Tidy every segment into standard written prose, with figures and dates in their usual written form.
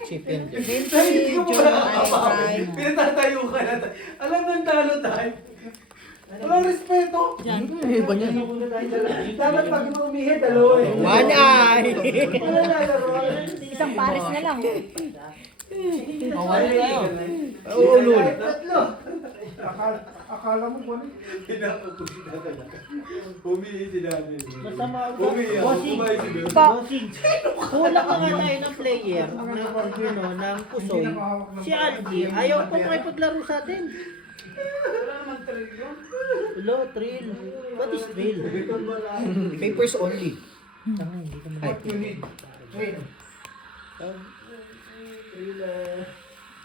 Chip and Joy. Hindi ko pala nakakapahal. Fry. Pinatatayo ka na tayo. Alam ng talo tayo. Walang respeto. Iba niya. Dapat pag umihi, dalawa eh. One eye! Wala lalaro. Isang pares na lang. Awal tayo. Oo, Lul. Akala mo ba? Pinapakusita talaga. Umihi si Dani. Masama ako. Umihi ako. Bossing. Kumain si Dani. Bossing. Kulang ka nga tayo ng player ng Organo, ng Pusoy. Si Algie, ayaw pa makipaglaro sa atin. Hello, thrill. What is thrill? Papers only. Ay,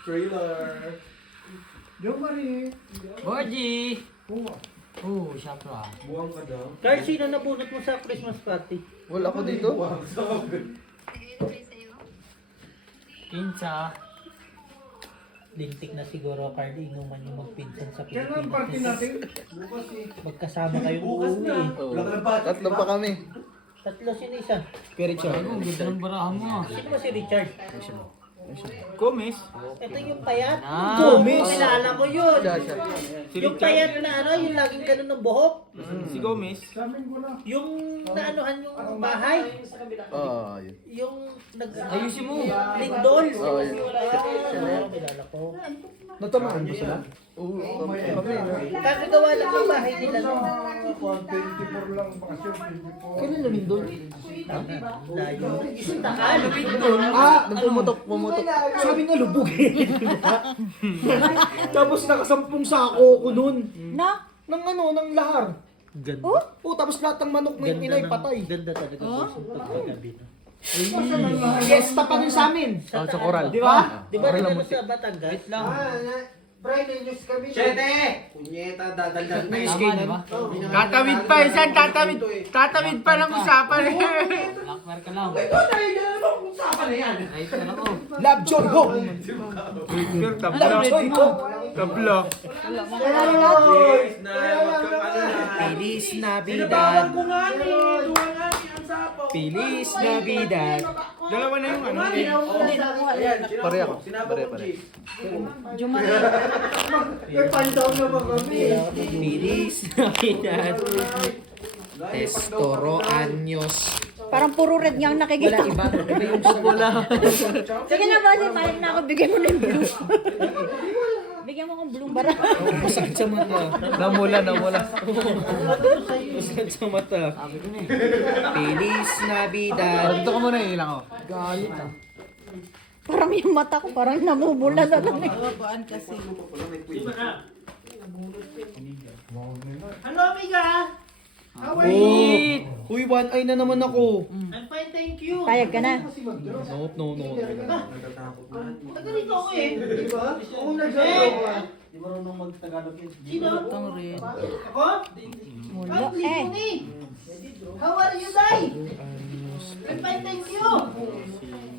Trailer. Yo, Marie. Boji! Oh, siya pa. Buwang ka daw. Carl, sino nabunot mo sa Christmas party? wala ko dito. Buwang sa Pinsa. Lintik na siguro, Carl, inuman yung magpinsan sa Kaya nga ang party natin. Pilipinas. Magkasama kayong Bukas uuwi na. eh. Wala ka ng bata. Tatlo pa kami. Tatlo, sino isa? Kaya Richard. Ang ganda ng barahan mo. Sino ba si Richard? Gomez. Ito yung payat. Ah. Gomez! Kilala ko yun. Siya. Si Yung Richard. payat na ano, yung laging ganun ng buhok. Si Gomez. Samin ko na. Yung naanuhan yung bahay. Yun. Yung nag... Ayusin mo. Lindol. Oo, yun. Kilala ko. Natamaan ba sila? Oo, kami. Kakagawa lang yung bahay nila no. 24 lang bakasyon. 24. Kailan lumindol? Layo. Isang takal. Nung pumutok. Sabi nga lubog eh. Tapos nakasampung sako ko nun. Na? Ng lahar. Ganda. Oh, tapos lahat ng manok na yung inay patay. Ganda talaga Oh? yung pagkagabi. No? Fiesta pa nun sa amin. Sa Coral. Di ba? Di ba rin sa Batangas? Lang. Friday news kami. Siyete! Punyeta, dadaldan na Tama, di ba? Tatawid pa, isang tatawid. Tatawid pa ng usapan. Lakmer ka lang. Ito tayo na naman kung usapan na yan. Ayos ka lang oh. Love John, go! Tabla. Tabla. Yes, na wag kang ano na. Feliz Navidad. Sinabawag ko nga ni. Duwa nga ni ang sapaw. Feliz Navidad. Dalawa na yung ano. Ayan, Pare ako. Sinabawag ko, Pare. Jay. Jumari. May pandaw naman kami. Feliz Navidad. Testoro Anyos. Parang puro red nga ang nakikita ko. Iba yung wala. Sige na, boss. Mahal na ako. Bigyan mo na yung blue. Bigyan mo akong blue bara. Masakit sa mata. Namula. Masakit sa mata. Feliz Navidad. Dito ka muna ilang ako. Galit ah. Parang yung mata ko, parang namumula na lang. Hello, amiga! How are you? Oh, uy, one eye na naman ako. I'm fine, thank you. Payag ka na. No. Tagalito ako eh. Diba? Oo, nagsasaw ka. Di marunong mag-Tagalog yun. Sino? Ako? Mulo. Eh. How are you, Day? I'm fine, thank you.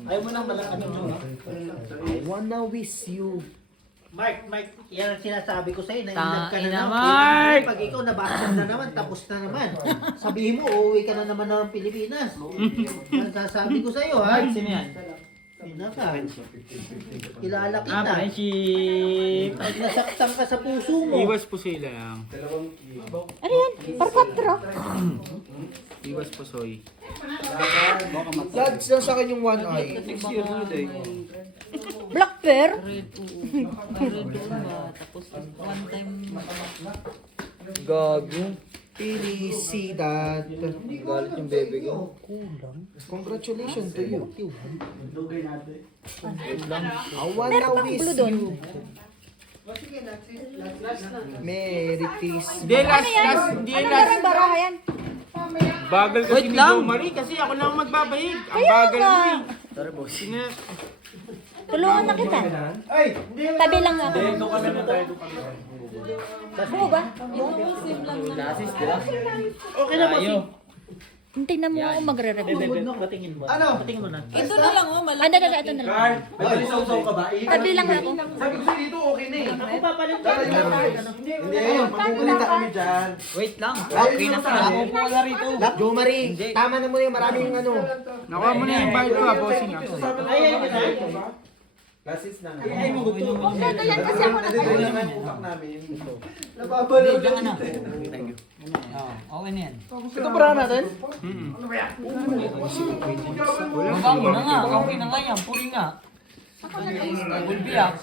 Ayaw mo nang malakad yung I wanna wish you. Mark, yan ang sinasabi ko sa'yo. Nainag ka na Tangina, naman. Mark! Pag ikaw nabasag na naman, tapos na naman. Sabihin mo, uuwi ka na naman ng Pilipinas. Yan sasabi ko sa'yo, ha? Sino yan? Pinaka. Kilala Ah, kita. friendship. Pag nasaktan ka sa puso mo. Iwas po sila lang. Ano yan? Parpatra. Iwas po soy. Lads lang sa akin yung one eye. Black pear. Gago. Felicidad. Galit yung bebe ko. Congratulations to you. I wanna Meron pang wish blue doon. you. Merry Christmas. Hindi, last, hindi Ano last. ba baraha yan? Bagal kasi Wait ni lang. Marie kasi ako lang magbabayig. Ang Kaya bagal nga. mo eh. Sina- Tulungan na kita. Tabi lang ako. Buo ba? Okay na ba? Tayo. Tingnan mo ako magre-review. Bebe, patingin mo. Ano? Patingin mo na. Ito na lang oh, malaki. Ito na lang. Carl, may balisaw-saw ka ba? Tabi lang ako. Sabi ko sa'yo dito, okay na eh. Ako papalit ka. Hindi, magkukulita kami dyan. Wait lang. Okay na pala. Ako po na rito. Jo Marie, tama na mo yung maraming ano. Nakuha mo na yung bayad ko, bossing ah. Ay, na. Lasis na nga. Ay, mo gusto. Ito yan kasi ako Ito na nga yung utak namin. Nababalaw Diyan ka na. Thank you. Okay na yan. Ito para natin? Baba mo na nga. Okay na nga yan. Puri nga. Bulbi ah.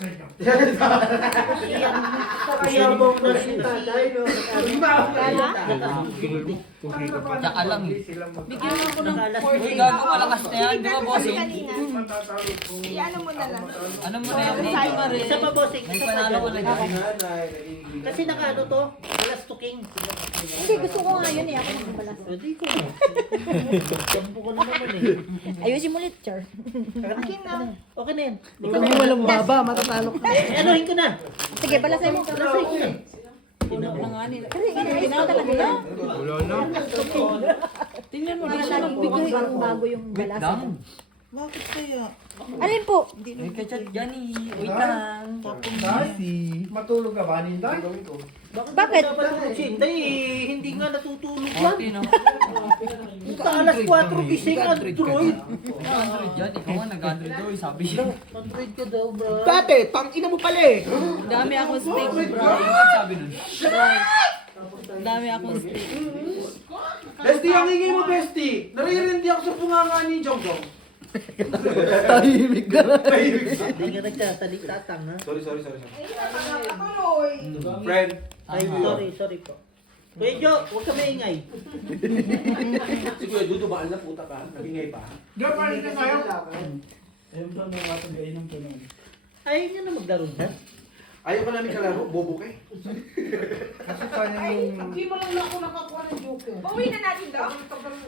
Kaya mo na si tatay, no? Tsaka lang eh. Bigyan mo ako ng Uy, gago malakas na yan. Di ba, bossing? Ano mo na lang. Ano mo na yan? Dito na rin. Isa pa, bossing. May panalo ka na dyan. Kasi nakaano to? Alas to king. Hindi, gusto ko nga yun eh. Ako magbalas. Hindi ko. Jambo ko na naman eh. Ayusin mo ulit, Char. Akin na. Okay na yan. Ikaw mo walang baba, matatalo ka. Anuhin ko na. Sige, balasay mo. Balasay ko na. Kasi ginawa talaga yun. Wala na. Tingnan mo, para laging bigay ang bago yung Wait balas. lang. Bakit kaya? Alin po? May kachat dyan eh. Wait lang. Matulog ka ba, Ninday? Bakit? Dapat si Inday, hindi nga natutulog yan. Okay no? Punta alas 4 gising Android. Android dyan. Ikaw nga nag-Android daw eh. Sabi siya. Android ka daw, bro. Dati, tang ina mo pala eh. Dami akong steak, bro. Sabi nun. Dami akong steak. Bestie, ang ingay mo, Bestie. Naririndi ako sa bunganga ni Jongjong. Tahimik na. Hindi ka nagsasalita, tanga. Sorry. Friend. Ay, sorry po. Kuya Jo, huwag ka maingay. Si Kuya Dudo, bakal na puta ka. Nagingay pa. Diyan, palit na tayo. Ayaw niya na maglaro dyan. Ayaw ka namin kalaro, bobo ka eh. Kasi paano yung... Pauwi na natin daw.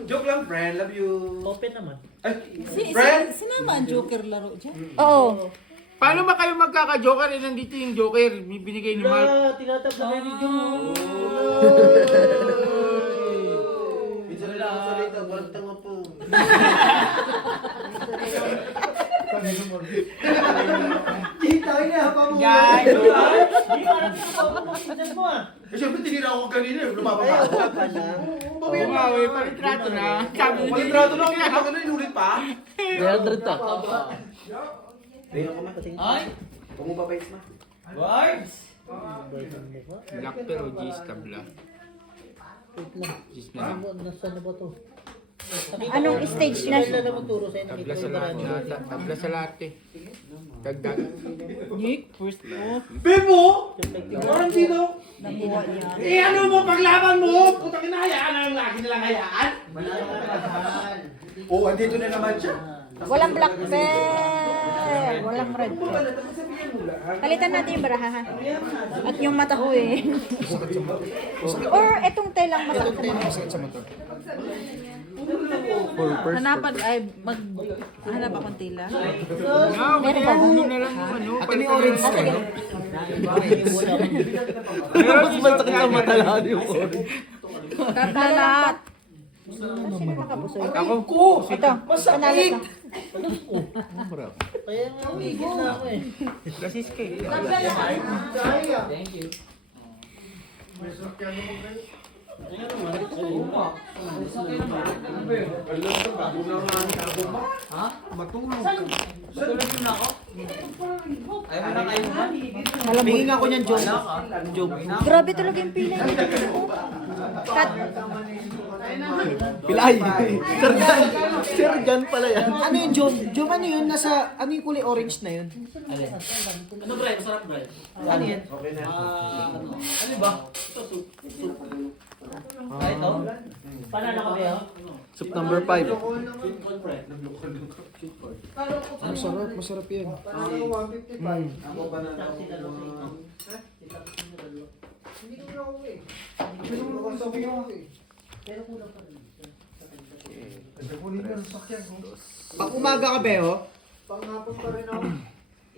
Joke lang, friend. Love you. Open naman. Ay, friend. Sinama ang Joker laro dyan. Oo. Paano ba kayo magkaka-joker? Eh, nandito yung joker. May binigay ni Mark. Wala, tinatabla kayo ni Jo. Minsan na lang ako salita, walang tanga po. Kita niya, pamunga. Guys! Hindi ka natin sa mo ah. Eh, syempre, tinira ako kanina eh. Lumababa Ayaw ako. ka pala. Bumawi, palitrato na. Sabi mo, Palitrato na ako. Ako na inulit pa. 300 ta. Tingnan ko ma. Ay! Kung mo babais ma. Words! Black pero G's tabla. Wait lang. G's na lang. Nasaan na ba to? Anong stage na? Kailan na magturo sa'yo? Tabla sa lahat. Tabla sa lahat eh. Dagdag. Nick, first mo. Bebo! Parang dito. Nabuha niya. Eh, ano mo paglaban mo? Putang ina, hayaan na yung lagi nilang hayaan. Oo, andito na naman siya. Walang black pen. Walang red pen. Sabihin mo lang. Palitan natin yung baraha ha. At yung mata ko eh. Or etong telang masakit sa mata. Sakit sa motor. Hanapan ay hanap akong tila. No, Meron ba? ano na lang yung ano. At may orange ka, no? Meron Mas masakit sa mata lang yung orange. Tatalat. Sino makabusoy? Ako. Ito, panalat lang. Kaya nga, umigil na ako eh. Lasis ka eh. Thank you. Ha? Matulog. Tulog na ako? Ayaw mo na kayo na? Tingin ako niyan, John. Joke na. Grabe talaga yung pila niya. Cut. Pilay. Sergan. Sergan pala yan. Ano yun, John? John, ano yun? Nasa, ano yung kulay orange na yun? Ano bro? Masarap bro? Ano yan? Okay na. Ano ba? Ito, soup. Ah, ito? Panalo ka ba yun? Soup number 5. Masarap, masarap yan. Parang 155. Ako ba na Hindi ko na uwi. Hindi ko sabi ko uwi. Kunin ka ng sakyan ko. Pag umaga ka, Beo, Panghapon pa rin ako.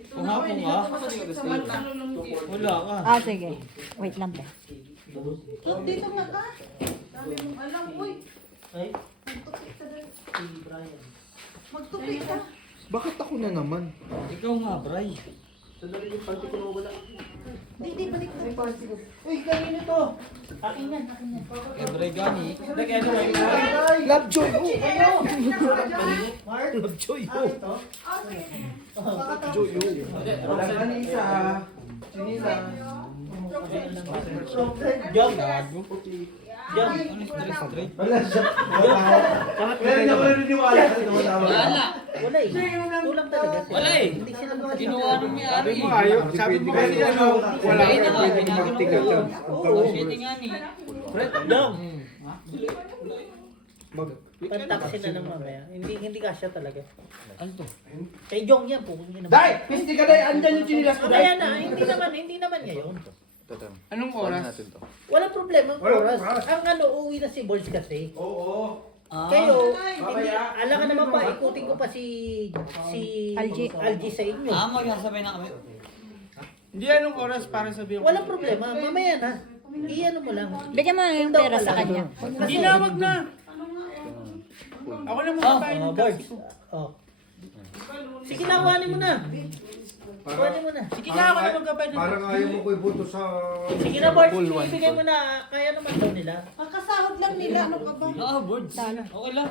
Pangapon ka? Wala ka. Ah, sige. Wait lang ba? Dito nga ka. Dami mong alam, uy. Ay, si Brian. Magtupit ka. Bakit ako na naman? Ikaw nga, Bray. Sandali yung panty ko na wala. Hindi, balik mo. Uy, kanino to? Akin yan, akin yan. Eh, Bray gani. Lovejoy! Oh! Mark? Lovejoy! Akin Oh! to? Lovejoy! Oh! Wala ka isa. Sinila. Jog. Gago. Jog. Wala siya. Kaya hindi ako naniniwala. Wala. Wala eh. Kulang talaga sila. Wala eh. Hindi sila mga Kinuha ng may-ari. Sabi mo kasi ano, wala Ayun ka na nga, pwede ginagawa magtigas ko. yan. Oo, shit nga ni. Jog. Mag... Pantak sila ng mamaya. Hindi kasya talaga. Ano to? Kay Jong yan po. Hindi naman. Dai! Pisti ka dai! Andyan yung chinilas ko Kaya dai! na, hindi naman ngayon. Anong oras? Walang problema ang Walang oras. oras. Ang uwi na si Balls kasi. Oo. Kayo, hindi, Mamaya. alam ka naman pa, ikutin ko pa si Algie sa inyo. Magsasabay na kami. Hindi anong oras para sabihin ko. Walang problema, mamaya na. Iyan mo lang. Bigyan mo yung pera sa kanya. Hindi na, wag na. Ako na magbabayad ng Balls. taxi ko. Oh. Sige na, kuhanin mo na. Kuhanin mo na. Sige na, ako na magbabayad ng Parang taxi. ayaw mo ko ibuto sa... Sige na, Balls. Ibigay mo na. Kaya naman daw nila. Kakasahod lang nila, ano ka ba? Ah, boards. Okay lang.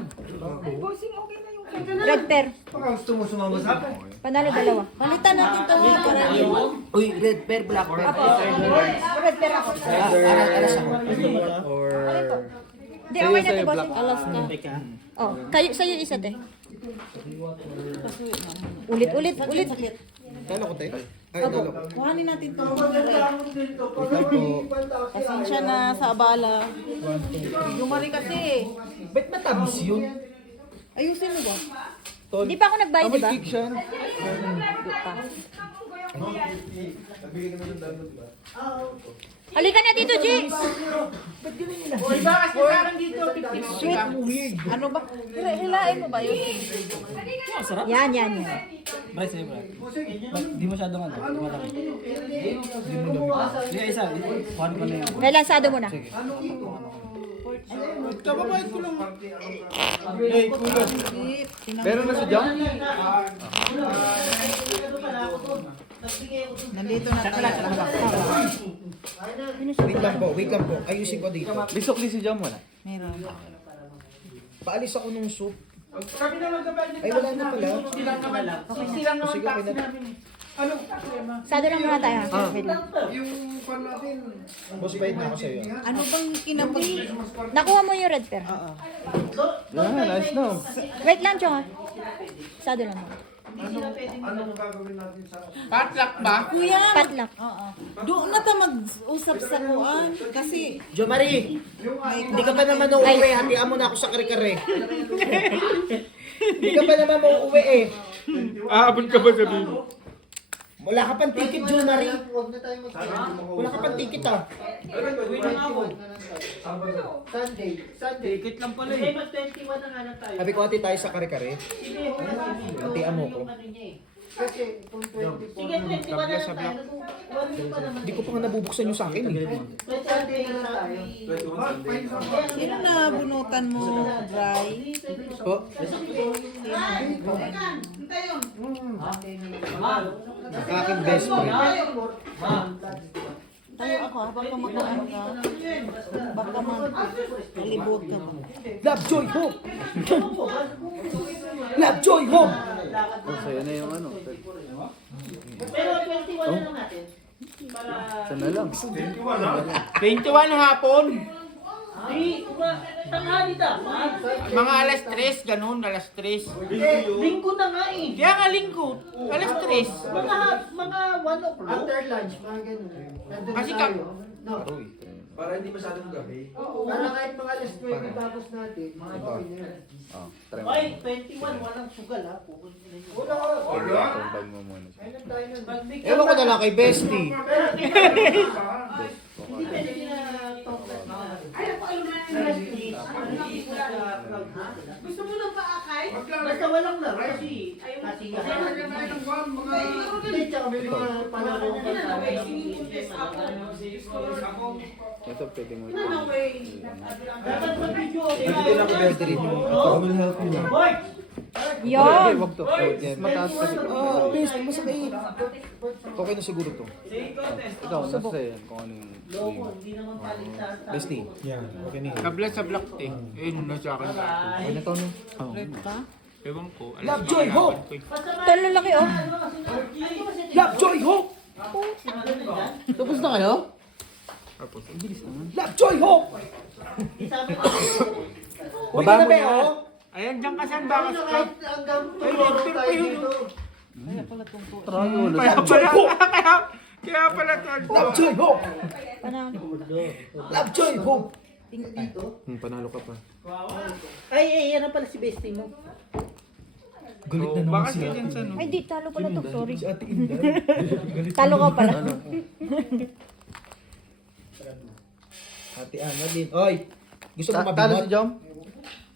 Red pair. Baka gusto mo sumama sa akin. Panalo dalawa. Palitan natin to ha. Para Uy, red pair, black pair. Apo. Red pair ako. Alas ako. Or... Hindi, okay na ito, boss. alas na. Teka. Oh, kayo, sa'yo isa, te. Ulit. Dalo ko tayo. Ay, dalo ko. Kuhanin natin to. Ikaw po. Pasensya na sa abala. Lumari kasi. Ba't matamis yun? Ayusin mo ba? Hindi pa ako nagbayad, di ba? Fiction. Halika na dito, James. Uy, bakit parang dito 50? Sweet. Ano ba? Hilain mo ba yun? Yan. Bray, sa'yo, Bray. Di masyadong ano. Di isa. Kuhan ko na yun. May lansado mo na. Kababayad ko lang. Meron na si Jam? Nandito na tayo. Wait lang po. Ayusin ko dito. Bisok din si Jam wala. Meron. Paalis ako nung soup. Kami na magbabayad ng Ay, wala na pala. 60 lang naman. 60 lang naman Sige, taxi okay na. namin eh. Anong problema? Sado lang muna tayo. Wait lang. Yung pan natin. Boss, bayad na ako sa'yo. Ano bang kinabay? Nakuha mo yung red pair. Nice na. Wait lang, Chong. Sado lang muna. Anong gagawin natin sa... Potluck ba? Kuya! Patlock. Doon na ta mag-usap sa kuan. Kasi Jo Marie, hindi ka pa naman uuwi. Hatian mo na ako sa kare-kare. Hindi ka pa naman mauuwi eh. Aabot ka ba sabihin? Wala ka pang ticket, Jo Marie. Wala ka pang ticket ah. Ticket lang pala eh. Sabi ko, ati tayo sa kare-kare. Hatian mo ko. Sige, 21 na lang tayo. Hindi ko pa nga nabubuksan yung sa akin eh. sino na bunutan mo, Bray? Po? Ang aking best friend. Tayo ako habang kumakain ka. Baka malibot ka ba? Lovejoy Hope! Lovejoy Hope! Pero 21 na lang natin. 21 hapon. Ay, tanghali dapat. Mga alas 3, ganun, alas 3. Linggo na nga eh. Kaya nga linggo, alas 3. Mga 1 o'clock. Kasi ka, Para hindi masyadong gabi. Para kahit mga alas 9 tapos natin, mga gabi na yan. Ay, 21, walang sugal ha. Wala. Ewan ko na lang kay Bestie. Hindi pwede na-talk na. Gusto mo ng paakay? Basta walang laro kasi siya. Hindi, tsaka may mga panalo ng pagkawa ng Ito pwede mo. dapat mag-video. Hindi lang pwede rin yung common health nila. Boy! Yon! Wag to. Yan. Mataas kasi. Oh, best. Masakit. Okay na siguro to. Ikaw, nasa yan. Kung ano yung... Loko, hindi naman palitan. Bestie. Yan. Okay na. Kabla sa black eh. Ayun, nasa akin. Okay na to, no? Oo. Ewan ko. Lovejoy, hope! Talo lalaki oh. Lovejoy, hope! Tapos na kayo? Tapos, Lovejoy, hope! Baba mo na. ayan, dyan ka saan ba? Hanggang tomorrow tayo dito. Kaya pala to. Lovejoy, hope! Panalo. Lovejoy, hope! Dito. Panalo ka pa. Ay, yan na pala si bestie mo. Galit na Baka naman si siya Ate. dyan sa no. Ay, di. Talo pala to. Sorry. Si Ate Inday. Galit Talo ka pala. Ate Ana din. Oy! Gusto mo Talo mabingot? si Jom?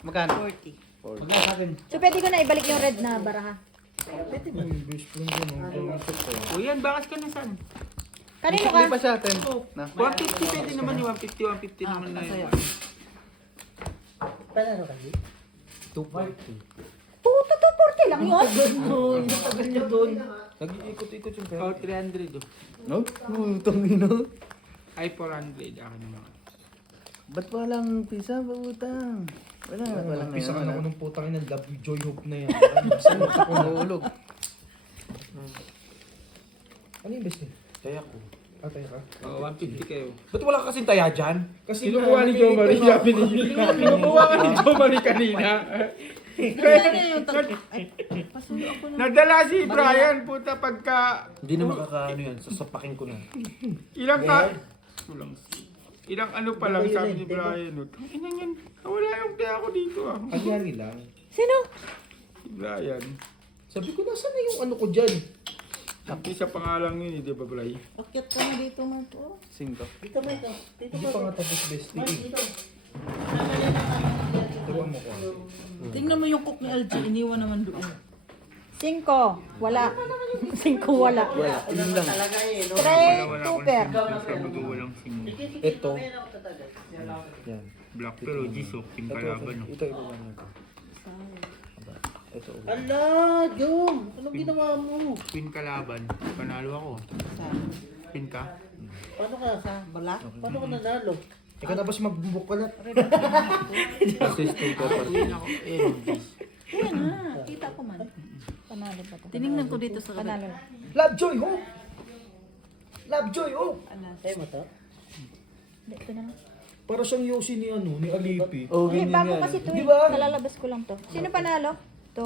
Magkano? 40. So, pwede ko na ibalik yung red na baraha. Best friend ko nung O yan, bakas ka na saan? Kanino Hindi pa ka? siya, 10. Na. 150 pwede naman yung 150 naman na yun. Panalo ka, G? 240. Puto to, 40 lang yun. Tagal niya doon. Nag-iikot-ikot yung pera. Oh, 300 oh. No? Utang ina. Ay, 400. Akin naman. Ba't walang pisa ba utang? Walang Pisa ka na ako ngayon. ng putang ina. Love you, joy, hope na yan. Nahulog. Ano yung best niya? Taya ko. Taya ka? Oh, 150 kayo. Ba't wala ka kasing taya dyan? Kasi Kinukuha ni Jo Marie, sabi ni Kinukuha ka ni Jo Marie kanina. Pasuyo ako na. Nadala si Brian, puta, pagka... Hindi na makakaano yan. Sasapakin ko na. Ilang ka... Ilang ano pa lang, sabi ni Brian. Ina yan, wala yung kaya ako dito ah. Anyari lang. Sino? Si Brian. Sabi ko, nasaan na yung ano ko dyan? Isa pangalang yun, di ba Brian? Akyat ka na dito mo to. 5. Dito mo ito. Dito Hindi mo. pa nga tapos best Boy, day. dito. Turuan mo ko. Tingnan mo yung cook ni LG, iniwan naman doon. 5. Wala. 5 wala. Wala. Yun lang. Talaga eh, no? 3 tuper. Sabi ko walang sing Ito. Yan. black pero Jisok, yung kalaban no. Ito, iba niya. Ito. Ala, Jom! Anong ginawa mo? Pin kalaban, panalo ako. Sa, Pin ka? Paano ka? sa balak. Paano ka nanalo? Ikaw tapos magbubuk ka na. Assistant ka pa. Pin ako, Yan ha, kita ko man. Panalo pa to. Tinignan ko dito sa Panalo. kabila. Love, joy, hope! Love, joy, hope! Sa'yo mo to? Hindi, ito na lang. Para siyang yosi ni ano, ni Alipi. Oh, Hindi, ganyan bago yan. kasi ito Di eh. ba? Kalalabas ko lang to. Sino panalo? To.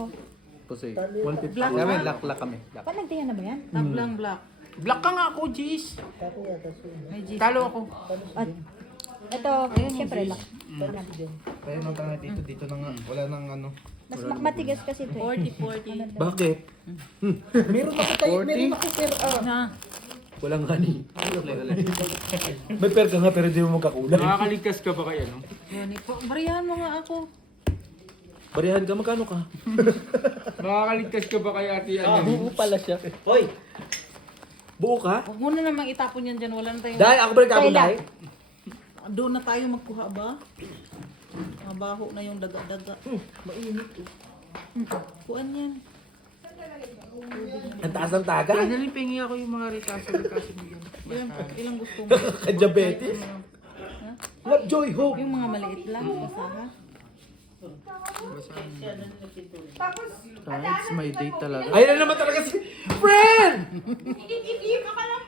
Pusay. Talo. 150. Kami, lock kami. Lock. Panagtihan na ba yan? Tablang black. Black ka nga ako, Jis. Tako yata siya. May G. Talo ako. At ito, siyempre lang. Kaya nang tayo dito, dito na nga. Wala nang ano. Mas matigas kasi ito eh. 40. Bakit? Meron ako tayo, meron ako pero Na. walang honey. May pera ka nga pero di mo magkakulang. Nakakaligtas ka ba kaya, no? Yun, barihan mo nga ako. Barihan ka, magkano ka? Nakakaligtas ka ba kaya, ati ano? Buo pala siya. Hoy! Buo ka? Huwag mo na namang itapon yan dyan. Wala na tayong... Dahil ako balik tapon Kailan? dahil. Doon na tayo magkuha ba? Mabaho na yung daga-daga. Mainit eh. Kuan yan. Ang taas ng taga. Nalipingi ako yung mga ritaso mo yan. Ilang gusto mo? Ka-diabetes. Love, joy, hope. Yung mga maliit lang. Basaha. It's my day talaga. Ayun na naman talaga si... Friend!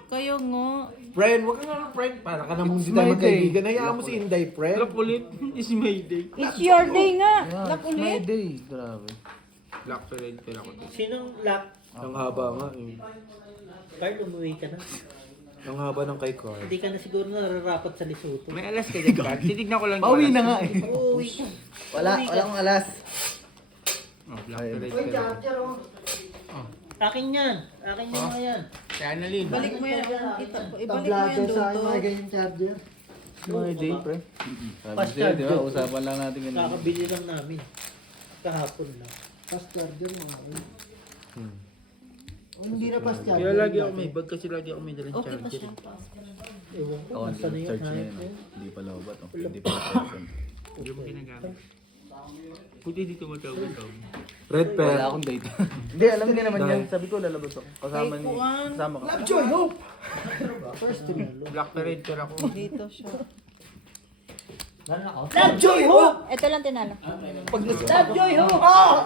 Kayo nga. Friend, wag ka nga ng friend. Para ka namang hindi tayo magkaibigan. Hayaan mo si Inday, friend. Black ulit. Is my day. It's your day nga. Lak It's my ulit. day. Grabe. Black pa rin pala ko. Sinong lock? Ang haba nga eh. Carl, umuwi ka na. Ang haba ng kay Carl. Hindi ka na siguro nararapat sa Lesotho. May alas ka dyan, Brad. Titignan ko lang. Pauwi na nga eh. Uuwi ka. Wala akong alas. Oh, black pa rin pala ko. Akin yan. Akin yung mga yan. Kaya nalin. Ibalik mo yan. Ibalik mo yan doon to. It's my day, pre. Sabi Fast sa'yo, di ba? charger. Usapan lang natin ganun. Kakabili lang namin. Kahapon lang. fast charger. Kaya lagi ako may bag kasi lagi ako may dalang Okay pa charger. siya. Ewan ko, Ako, nasa na yun. search na yun. Hindi pa lobat. Hindi pa person. Hindi mo ginagamit. Puti dito matawag. Red Wala pen. akong data. Hindi, alam niya naman yan. Sabi ko, lalabas ako. Kasama ni... Kasama ka. Joy, hope! First three. Black na red pero ako. Dito siya. Joy, hope! Ito lang tinalo. Lovejoy, ho!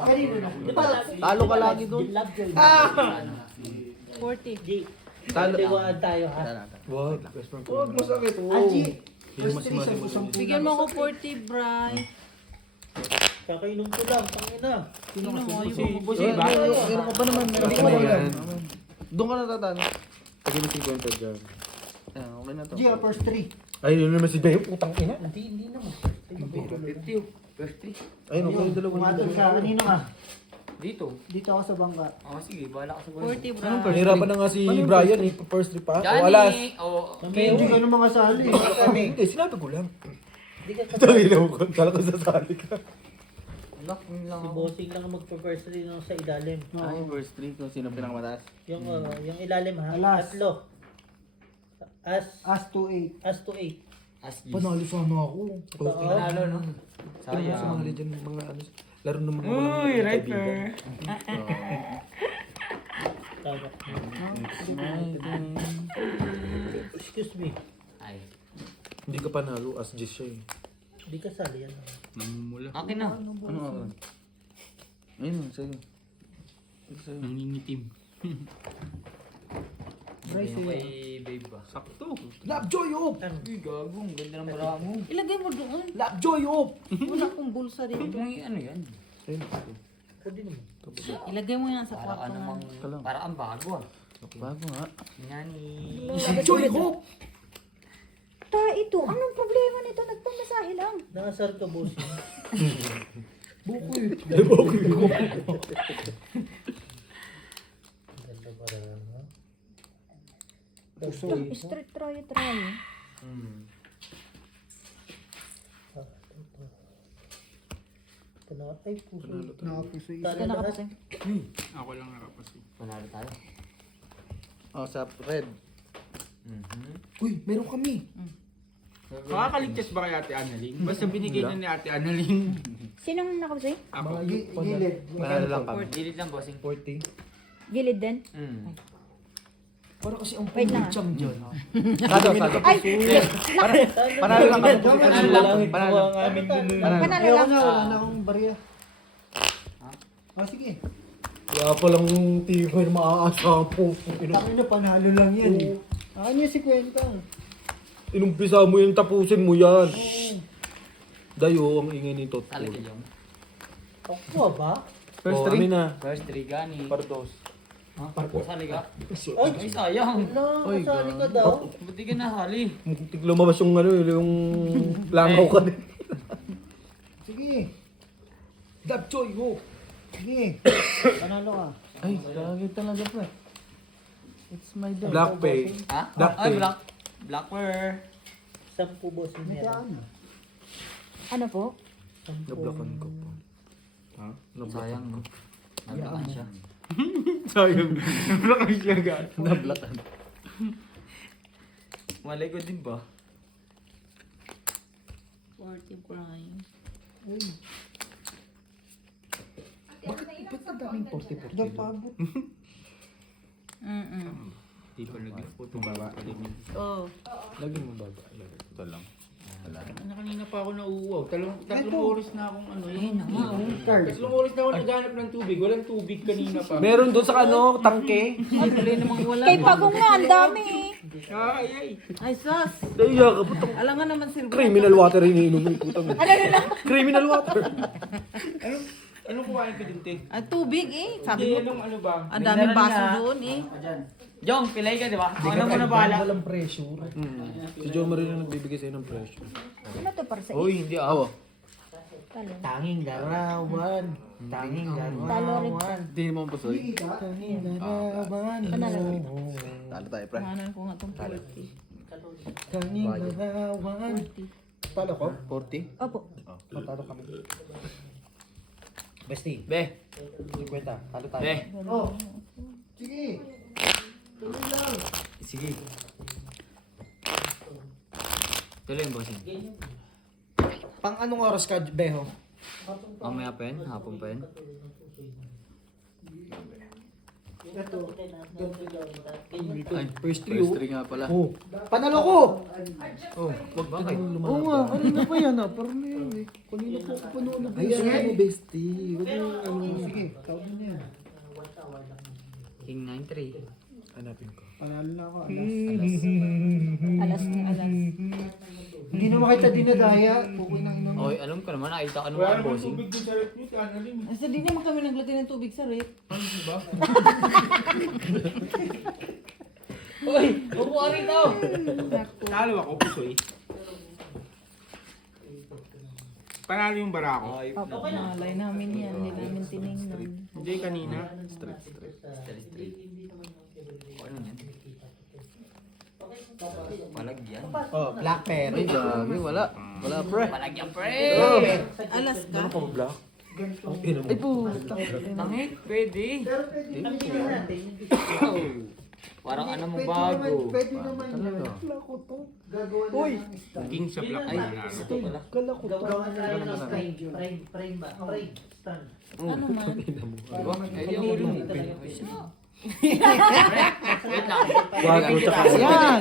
Kanino na? Di ba? Talo ka lagi doon. Lovejoy. 40. G. Taliwaan tayo, ha? Wag masakit. Aji. First three sa pusang Bigyan mo ako 40, Bri. Kakainom ko lang, tangina. Sino mo? Meron ka pa naman. Meron ka pa naman. Doon ka natatalo. Pagin mo 50 dyan. Okay na to. G, first three. Ay, yun naman si Bayo, putang ina. Hindi naman. Ayun, okay yung dalawa. Pumatol ka, kanino ka? Dito. Dito ako sa bangka. Oh, sige, bahala ka sa 40, Bri. Nahirapan na nga si Brian eh, first trip pa. O alas. Johnny! Oh, Hindi ka naman kasali. Hindi, sinabi ko lang. Hindi ka Tangina mo ko, kala ko sasali ka. lock mo lang Si ako. Bossing lang ang magpa-first three nung sa ilalim. Ay, first three kung sino pinakamataas. Yung ilalim ha, Alas. tatlo. As to 8. As to 8. As is. Panalo sana ako. Panalo, no? Pero sa mga dyan, mga ano, laro ng mga Uy, right there. Tama. Excuse me. Ay. Hindi ka panalo, as Jis siya eh. Hindi ka sali yan. Namumula. Akin na. Ano ako? Ayun, sige. Nangingitim. Bryce, kay babe ba? Sakto. Lovejoy, hope! Uy, gagong. Ganda ng bra mo. Ilagay mo doon. Lovejoy, hope! Wala akong bulsa Huwag dito. mo ano yan. Pwede naman. Ilagay mo yan sa Para ka kwarto namang, nga. para ang bago ah. Bago nga. Ngani. Lovejoy, hope! Ta, ito. Anong problema nito? Nagpamasahe lang. Nakasar ka, Bossing. Ganda pa rin, ha? Puso. Street try. Hmm. Ay, puso. Nakapuso yung Talo Ito na nakapasing. Ako lang nakapasi. Panalo tayo. Oh, sa red. Uy, meron kami. Makakaligtas ba kay Ate Annalyn? Basta binigay na ni Ate Annalyn. Sinong nakapasing? Ako. gilid. Panalo lang kami. Gilid lang, bossing. 40. Gilid din? Hmm. Para kasi ang Wait lang, ah. pumutsang dyan. Ay! Panalo lang kami. Panalo lang. Panalo. Panalo Ayaw lang. na, wala na akong barya. Sige. Kaya palang tibay na maaasahan po. Tangin na, panalo lang yan eh. Akin yung 50. Inumpisa mo yung tapusin mo yan. Dayo, ang ingay nito. Talaga yung. Ako ba? First three na. First three gani. Pardos. Sali ka? Ay, Ay, sayang. no, kasali ka daw. Buti ka nahali. Muntik lumabas yung ano, yung langaw ka din. Sige. Lovejoy, hope! Sige. Panalo ka. Ay, lagi talaga pa. It's my day. Black Pay. Ha? Black Ay, pay. black. Blackper. 10 Bossing meron. Nataan na. Ano po? Nablakan ko po. Ha? Sayang, no? Naglakan siya. Sayang. Nablaki siya agad. Nablakan. Malay ko din ba? 40, Bri. Ba't ang daming 40-40? Diyan paabot. Di pa lagi po itong baba. Oh. Lagi mo baba. Ito lang. Wala. Ano kanina pa ako nauuwaw. Tatlong oras na akong ano. Card. Tatlong oras na ako naghanap ng tubig. Walang tubig kanina pa. Meron doon sa ano, tangke. Ay, tuloy namang wala. Kay Pagong nga, ang dami eh. Ay, ay. Ay, sus. Daya ka, putang Alam nga naman silver. criminal water iniinom mo, putang. Criminal water. Anong kuhain ko din, te? Ay, tubig eh. Sabi Hindi, mo, anong ano ba? ang daming baso doon eh. Jong, pilay ka, di ba? Ako na muna bahala. Walang pressure. Si Joe Marie na nagbibigay sa'yo ng pressure. Ano to para sa Uy, hindi ako. Talo. Tanging larawan. Tanging Talo rin. larawan. Hindi mo pusoy. Tanging larawan. Panalo. Talo tayo, pre. Ano ko nga itong 40. Tanging larawan. Talo ko? 40? Opo. Matalo kami. Basti. Be, 50. Talo tayo. be. Oh. Sige. Sige. Tuloy yung bossing. Pang anong oras ka, Beho? Mamaya pa yun, hapon pa yun. Ay, first three. First three nga pala. Oh. Panalo ko! Bakit? Oo nga, kanina pa yan ah. Parang na yan eh. Kanina po ako panalo. Ay, sige mo, bestie. Huwag mo, Sige, tawag mo na yan. King 9-3. Hanapin ko. Panalo na ako. Alas na alas. Hindi naman kita dinadaya. Pukoy ng ina mo. Oy, alam ko naman, nakita ka Wala naman namang bossing. tubig dun sa rep nyo, tanalin. Asa di naman kami naglagay ng tubig sa rep. Diba? Uy, upuan rito! Talo ako, pusoy. Panalo yung barako. Malay namin yan. Hindi namin tinignan. Hindi kanina. Ano yan? Palagyan. Oh, Blackberry. Ay, grabe, wala. Wala, pre. Palagyan, pre! Alas ka? Ano pa ba, Black? Ay, po. Tangik, pwede. Ikaw. Parang ano mo bago. Pwede naman yan. Gagawa na lang ng style. King sa black Ay, na nanalo. ito pala. Gagawa na lang ng frame ba? Frame, stand. Ano man? Diba? Eh, di ang ulo mo. Wait lang. Wago tsaka Yan.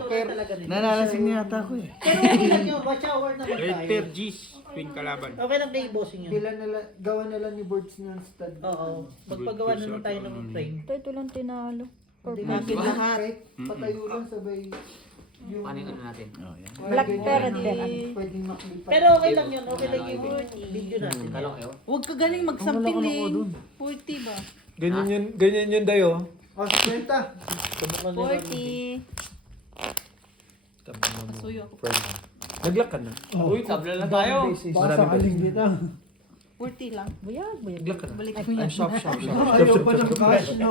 Talaga nila. Nanalasing niya yata ako eh. Pero okay lang yun, watch hour naman Red tayo. Pair G's, tuwing kalaban. Okay lang kayo bossing yun. Kailan nila, gawa na lang ni Birds ng stud. Oo, magpagawa na lang tayo ng frame. Ito lang tinalo. Akin lahat. Patayo lang sabay. Yung Ano yung ano natin? Black parrot din. pwedeng maklipat. Pero okay lang yun, okay lang yung video natin. Kalong kayo? Huwag ka galing magsampiling. 40 ba? Ganyan yun dayo. O, 50. 40. Pasuyo ako. Naglock ka na. Uy, tabla lang tayo. Baka sakaling dito. 40 lang. Buyag, buyag. Naglock ka na. Balik mo yan. Shop. Ayaw pa ng cash, no?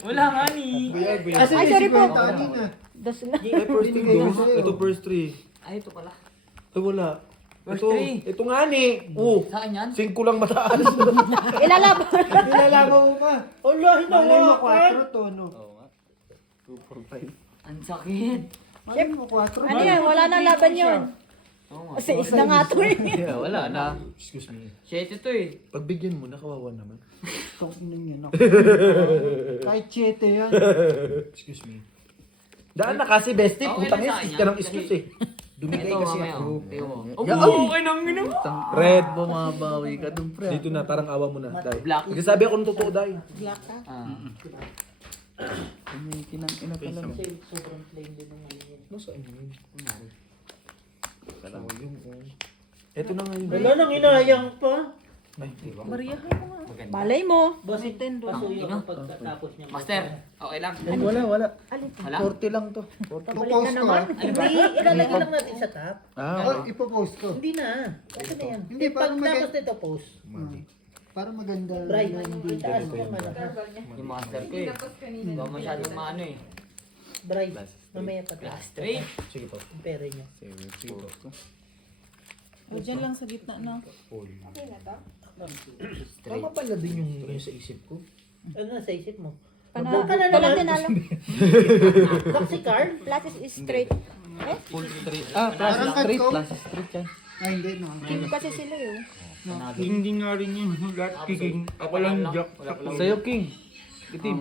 Wala nga ni. Kasi Ay, sorry po. kanina. Das na. Ay, first three Binigay na go. sa'yo. Ito first three. Ay, ito pala. Ay, wala. First Ito, three. ito nga ni. Oh, Saan yan? 5 lang mataas. Ilalaban. Nilalabaw mo pa. Allah, Malay mo hinawakan! 4 to, no? Ang sakit. Malay mo 4. Ano yan? Wala nang laban yun. Oo nga. Kasi is na nga to eh. Yeah, wala na. Excuse me. 7 to eh. Pagbigyan mo, nakawawa naman. Itong inang yan. Ako. Kahit 7 yan. Excuse me. Daan na kasi, bestie. Okay Putang lang sa excuse kanya. ka ng excuse eh. Dumigay Ito kasi mamaya. ako. Tiyo mo. Ya, Oh, okay nang ina mo. Red. Bumabawi ka dun, pre. Dito na, tarang awa mo na. Dahil. Black. Nagsasabi ako ng totoo, dahil. Black ka? Ah. May kinang ina talaga. Kasi sobrang plain din ng ano yun. Nasaan yun? Oh, yung, oh. Ito na nga yun. Wala nang inayang pa. Ay, diba? Bariyahan mo nga. Maganda. Malay mo. Bossing, Nintendo. pasuyo ang pagkatapos niya. Master, okay lang. Wala. Wala? 40 lang to. Ipopost ko, ha? Hindi, ilalagay lang natin sa top. Oh, ipopost ko. Hindi na. Okay na yan. Hindi, Pag parang tapos nito post. Para maganda. Bright. Hindi. Taas mo man. Yung master ko eh. Ba masyadong maano eh. Bright. Mamaya pa. Plus 3. Sige po. Yung pera niya. O dyan lang sa gitna, no? Tama pala din yung sa isip ko. Ano na sa isip mo? Panalo. Baka na Ito lang naman. tinalo. Black si Carl? Plus is straight. Eh? Full 3. Parang Plus cut street. ko. Plus street yan. Ay, hindi, no. King kasi sila yun. Hindi nga rin yung lahat kicking. Ako lang jack. Sa'yo, King. Itim.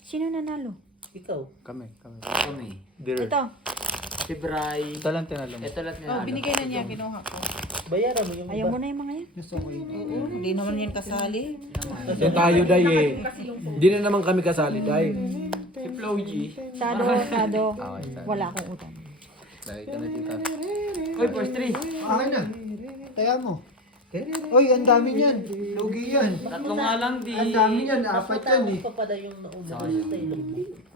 Sino nanalo? Ikaw. Kami. Kami. Dire. Ito. Si Bray. Ito lang tinalo mo. Ito lang Oh, nila. binigay na niya, kinuha ko. Bayaran mo yung Ayaw iba. mo na yung mga yan. Gusto ko yun. Oo, hindi naman yan kasali. Yan tayo, day eh. Hindi na naman kami kasali, day. Si Flo G. Sado. Wala akong utang. Dahil ka na tita. Uy, first 3. Okay na. Taya mo. Oy, ang dami niyan. Lugi yan. Tatlo nga lang di. Ang dami niyan. Apat yan eh. Pa pala yung nauna.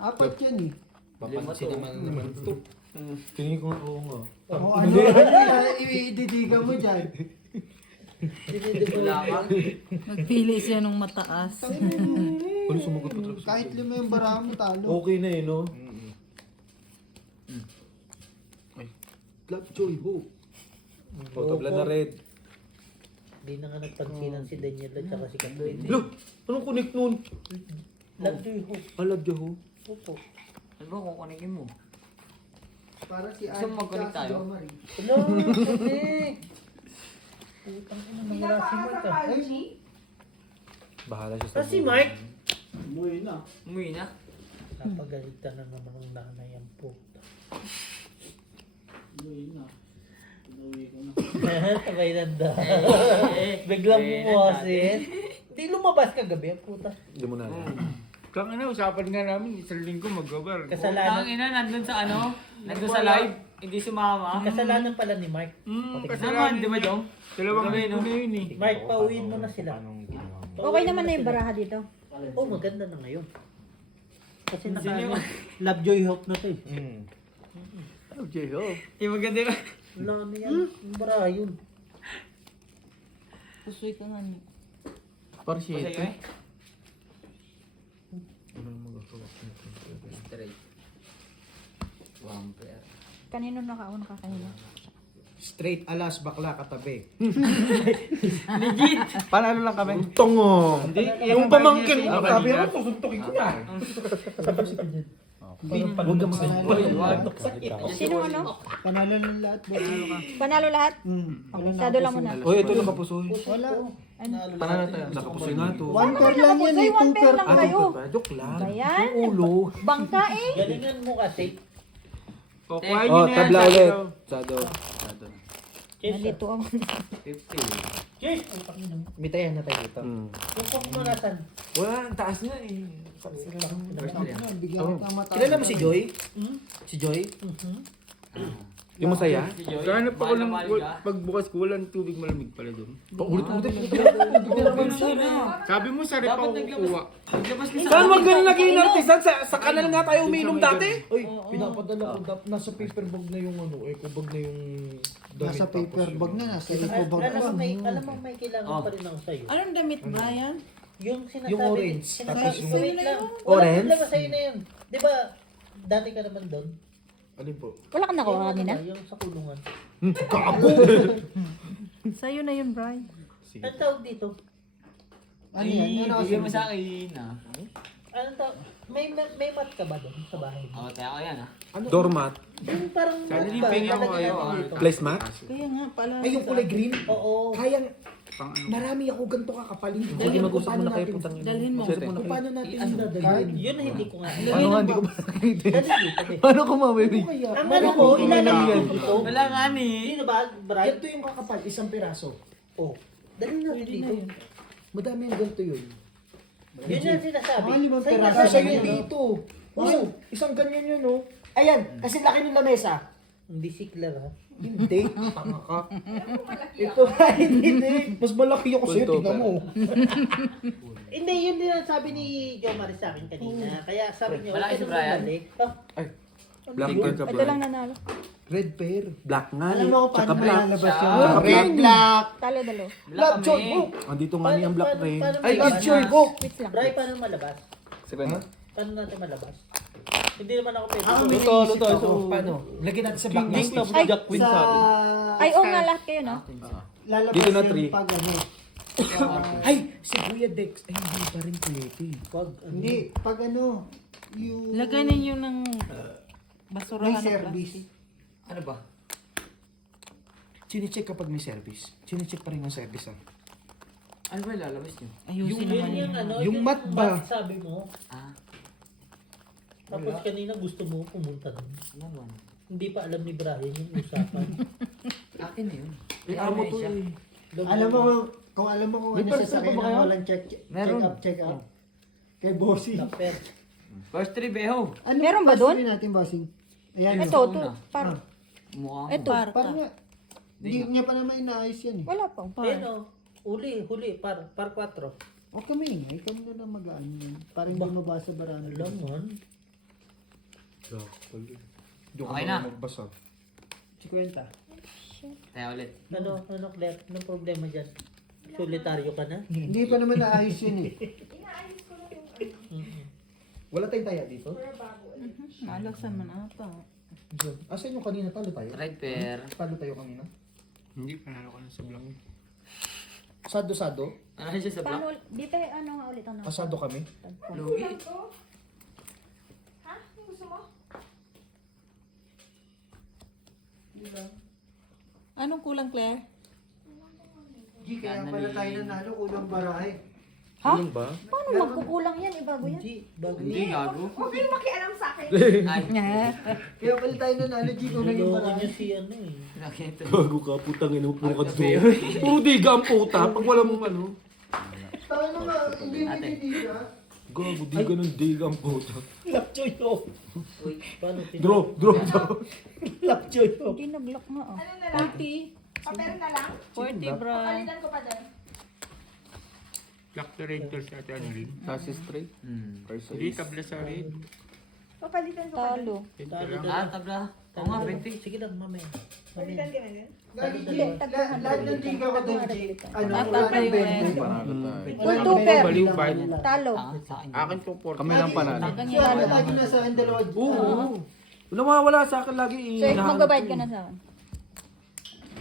Apat yan eh. Papansin naman ito. Tingin ko, oo nga. O ano, ididiga mo dyan. Wala ka. Magpili siya nung mataas. Ano sumagot pa talaga? Kahit 5 yung baraha mo, talo. Okay na eh, no? Club Joy, ho. O, tabla na red. Hindi na nga nagpansinan si Daniel at saka si Katoy. Lo, anong connect nun? Love you, ho. Alag ho. Opo. Ano ba kukunin mo? Para si Gusto mo mag-connect tayo? Jomari. Hello, sabi. Putang ina, nawala si Mark ah. Bahala siya sa Kasi Mark. Umuwi na. Napagalitan na naman ng nanay ang puta. Sabay nanda. Biglang bumuhasin. Hindi lumabas kagabi ang puta. Hindi mo na. Kang ano, usapan nga namin, isang linggo mag-gabar. Ang Kasalanan, ina, nandun sa ano? Nandun sa live. Hindi sumama. kasalanan pala ni Mark. Naman, Kasalanan di ba, Jom? Dalawang Gabi, linggo no? na yun eh. Mark, pauwiin mo na sila. Okay naman na yung baraha dito. Oh, maganda na ngayon. Kasi naka Love Joy Hope na to eh. Okay, oh. Yung maganda ba? Wala na yan. Ang bara yun. Pusoy ka nga niya. Masaya eh. Straight. Vampire. Kanino nakauna ka kanina? Straight alas, bakla, katabi. Legit! Panalo lang kami. Tungo. Yung pamangkin mo, sabi mo, susuntukin ko na. Huwag ka masasabi. Sino ano? Panalo ng lahat. Panalo lahat? Sado lang muna. Oy, ito lang kapusoy. Wala. Panalo tayo. Nakapusoy nga to. One pair lang yan eh. Two pair. lang kayo. Joke lang. Bayan? Ulo. Bangka eh. Galingan mo kasi. O, kuhain Oh, nyo na yan. tabla sabi ulit. ko. Sado. Nalito ako. 50. Cheers! Utang ina mo. Mitayan na tayo dito. Yung cock mo nasan? Wala, ang taas nga eh. First yan. Bigyan kita mataas. Kilala mo si Joy? Si Joy? Yung masaya? Si Joy, Gahanap ako ng, mahal ka. pagbukas ko, walang tubig malamig pala doon. Ulit-ulit. Sabi mo, sarap Dapat ako naglabas. kukuha. Naglabas ka sa Saan wag ganun naging artisan? Sa kanal nga tayo umiinom dati. Uy, pinapadala ko. Nasa paper bag na yung ano. Eco bag na yung damit. Nasa paper bag na. Nasa eco bag Alam mo may kailangan pa rin ako sa'yo. Anong damit, Brian? Yung sinasabi, Yung orange. sinasabi Tapos ko, wait lang. Orange? Walang problema sa'yo na yun. Di ba, dati ka naman doon? Alin po? Wala ka nakuha kanina? Yung sa kulungan. Sa'yo na yun, Brian. Anong tawag dito? Ano yan? Ano Bigyan mo sa akin ah. Anong tawag? May mat ka ba doon sa bahay? Oo, tayo ko yan ah. Doormat. Yung parang Sana mat ba? liping ako Lalagyan kayo, natin dito. Placemat? Kaya nga, pala. Ay, yung kulay green. Oo. Kayang, Pang ano. marami ako ganito kakapal. Hindi ko Dalhin alam mo, kung paano natin. Dalhin mo. Kung paano natin yung dadalhin. Yun ang hindi ko nga. Paano nga hindi ko makakita? Dali dito. eh. Paano ko mawawig? Kaya, Ang ano ko, ilalagay ko dito. Wala nga ni. Sino ba, Brian? ganito yung kakapal, isang piraso. Oh. Dali natin dito. Madami yung ganito yun. Yun yung sinasabi. Mga limang Sa'yo peraso. na Kasi sabi yun yun, no? dito. Oh, isang ganyan yun, oh. Ayan, kasi laki ng lamesa. Hindi sikler ha. Hindi, tama ka. Ito ay hindi. Mas malaki ako sa'yo, tingnan mo. Hindi, yun din ang sabi ni Jo Maris sa akin kanina. Kaya sabi niya, Wala okay si na Brian? bumalik. Ah, Black Tingnan Ito lang nanalo. Red pair. Black nga. Alam mo kung paano lalabas siya. yung red black. Talo dalo. Love kami. joy book. Andito nga niya ang black paano- red. paano Ay, malabas? love joy book. Wait lang. Brian, paano malabas? Ha? Paano natin malabas? Hindi naman ako pwede. Luto. So, paano? Lagyan natin sa blacklist. Ay, Sa... ay, oo nga lahat kayo, no? Lalabas Dito na yung three. pag ano. Ay, si Kuya Dex. Ay, hindi pa rin pwede. Wag, Hindi, pag ano. Yung... Lagay ninyo ng basurahan May ng service. plastic. Ano ba? Chine-check kapag may service. Chine-check pa rin ang service, ah. Ano ba lalabas niyo? Ayusin Yun naman yung yun. ano, Yung mat ba? sabi mo. Ah, Tapos kanina gusto mo pumunta doon. naman. Hindi pa alam ni Brian yung usapan. Akin na yun. Eh, amo to eh. Alam mo kung alam mo kung May ano person siya sa pa ba kanya kayo? walang check Meron. check up. Kay Bossing. Taper. First trip eh ho. Ano Meron ba yung doon? story natin, Bossing? Ayan. Ito, oh. to. Par. Mukha Ito. Parang nga. Hindi niya pa naman inaayos yan eh. Wala pa. Ayun o. Huli, par 4. Huwag kami ingay. Kami na lang mag-ano yan. Parang hindi mabasa barano. Alam mo. Okay na. Magbasa. 50. Tayo ulit. Ano, Claire? Anong problema dyan? Solitaryo ka na? Hindi pa naman naayos yun eh. Wala tayong taya dito? Malasan man ata. Asan yung kanina? Talo tayo? Right pair. Talo tayo kanina? Hindi, panalo ka na sa blank. Sado-sado? Ano siya sa Paano, black? dito ano nga ulit ang Asado kami? Lugi. Anong kulang, Claire? G, kaya pala tayo nanalo, kulang barahe. Ha? Ano ba? Paano magkukulang yan? Ibago yan? Hindi, bago Hindi, yun. gago. Huwag kayong makialam sa akin. Ay, Kaya pala tayo nanalo, G, kulang yung Niloko barahe. niya si ano eh. nakita. Gago ka, putang ina, puro ka doon. Puro diga ang puta, pag wala mong ano. Tayo na nga, hindi mo titiga. Gago, diga ng diga ang puta. Lapchoy to. Uy, paano Drop, drop. Lapchoy to. Hindi nag-lock nga ah. Ano na lang? 40. Papel na lang? 40, bro. Palitan ko pa doon. Lactorator sa atin rin. Chassis straight. Hindi, tabla sa rin. Papalitan ko pa doon. Talo. Ah, tabla. Oo nga, 20. Sige lang, mamaya. Palitan ka na din? Gagi, G, Hindi, tagpuhan. lahat ng diga ko doon, G. Ano, Ah, wala tatay ng mo bento. Panalo tayo. Full tuper. Baliw, five. Talo. Sa akin. Akin to 40. Kami lang panalo. Siya, lagi nasa akin dalawa. Oo. Nawawala sa akin lagi. So, magbabayad ka na sa akin.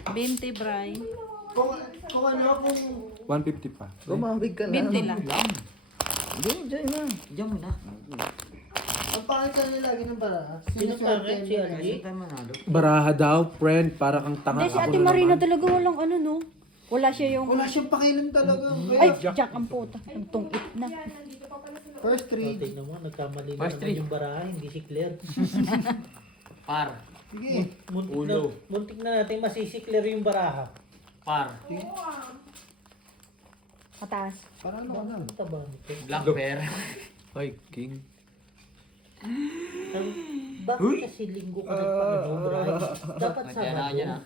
20, Bray. Kung ano, kung 150 pa. Gumamig ka na. 20 lang. Hindi, dyan na. Diyan mo na. ang pangit sa nila lagi ng baraha. Sino pangit? Si Kasi Algie? tayo manalo. Baraha daw, friend. Para kang tanga. Hindi, si Ako Ate na Marina naman. talaga walang ano, no? Wala siya yung... Wala siyang pakialam talaga. Ay, Kaya, Jack ang puta. Ang tungit na. first Oh, read. tingnan mo, nagkamali na First naman three. yung baraha, hindi si Claire. Par. Sige. Muntik na natin masisi Claire yung baraha. Par. Mataas. Para ano ka na? Ano taba nito? Black bear. Ay, king. Bakit kasi linggo ka nagpakano, Brian? Dapat Ay, kaya na kanya na.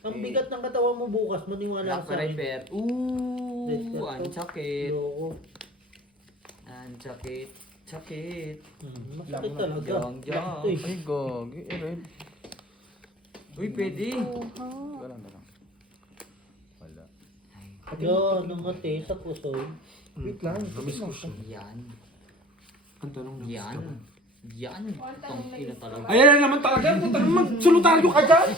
Ang bigat ng katawan mo bukas, maniwala Black ka sa bear, akin. bear. Ooh, ang sakit. Loko. Ang sakit. Sakit. Masakit talaga. Jong, jong. Uy, Ay, gogi. Red. Uy, pwede. Wala na lang. Wala. Yo, namate sa puso. Wait lang. Namiss ko siya. Yan. Ang tanong na. Yan. Yan. Tong ina talaga. Ayan na naman talaga. Puta naman. Sulutaryo ka dyan.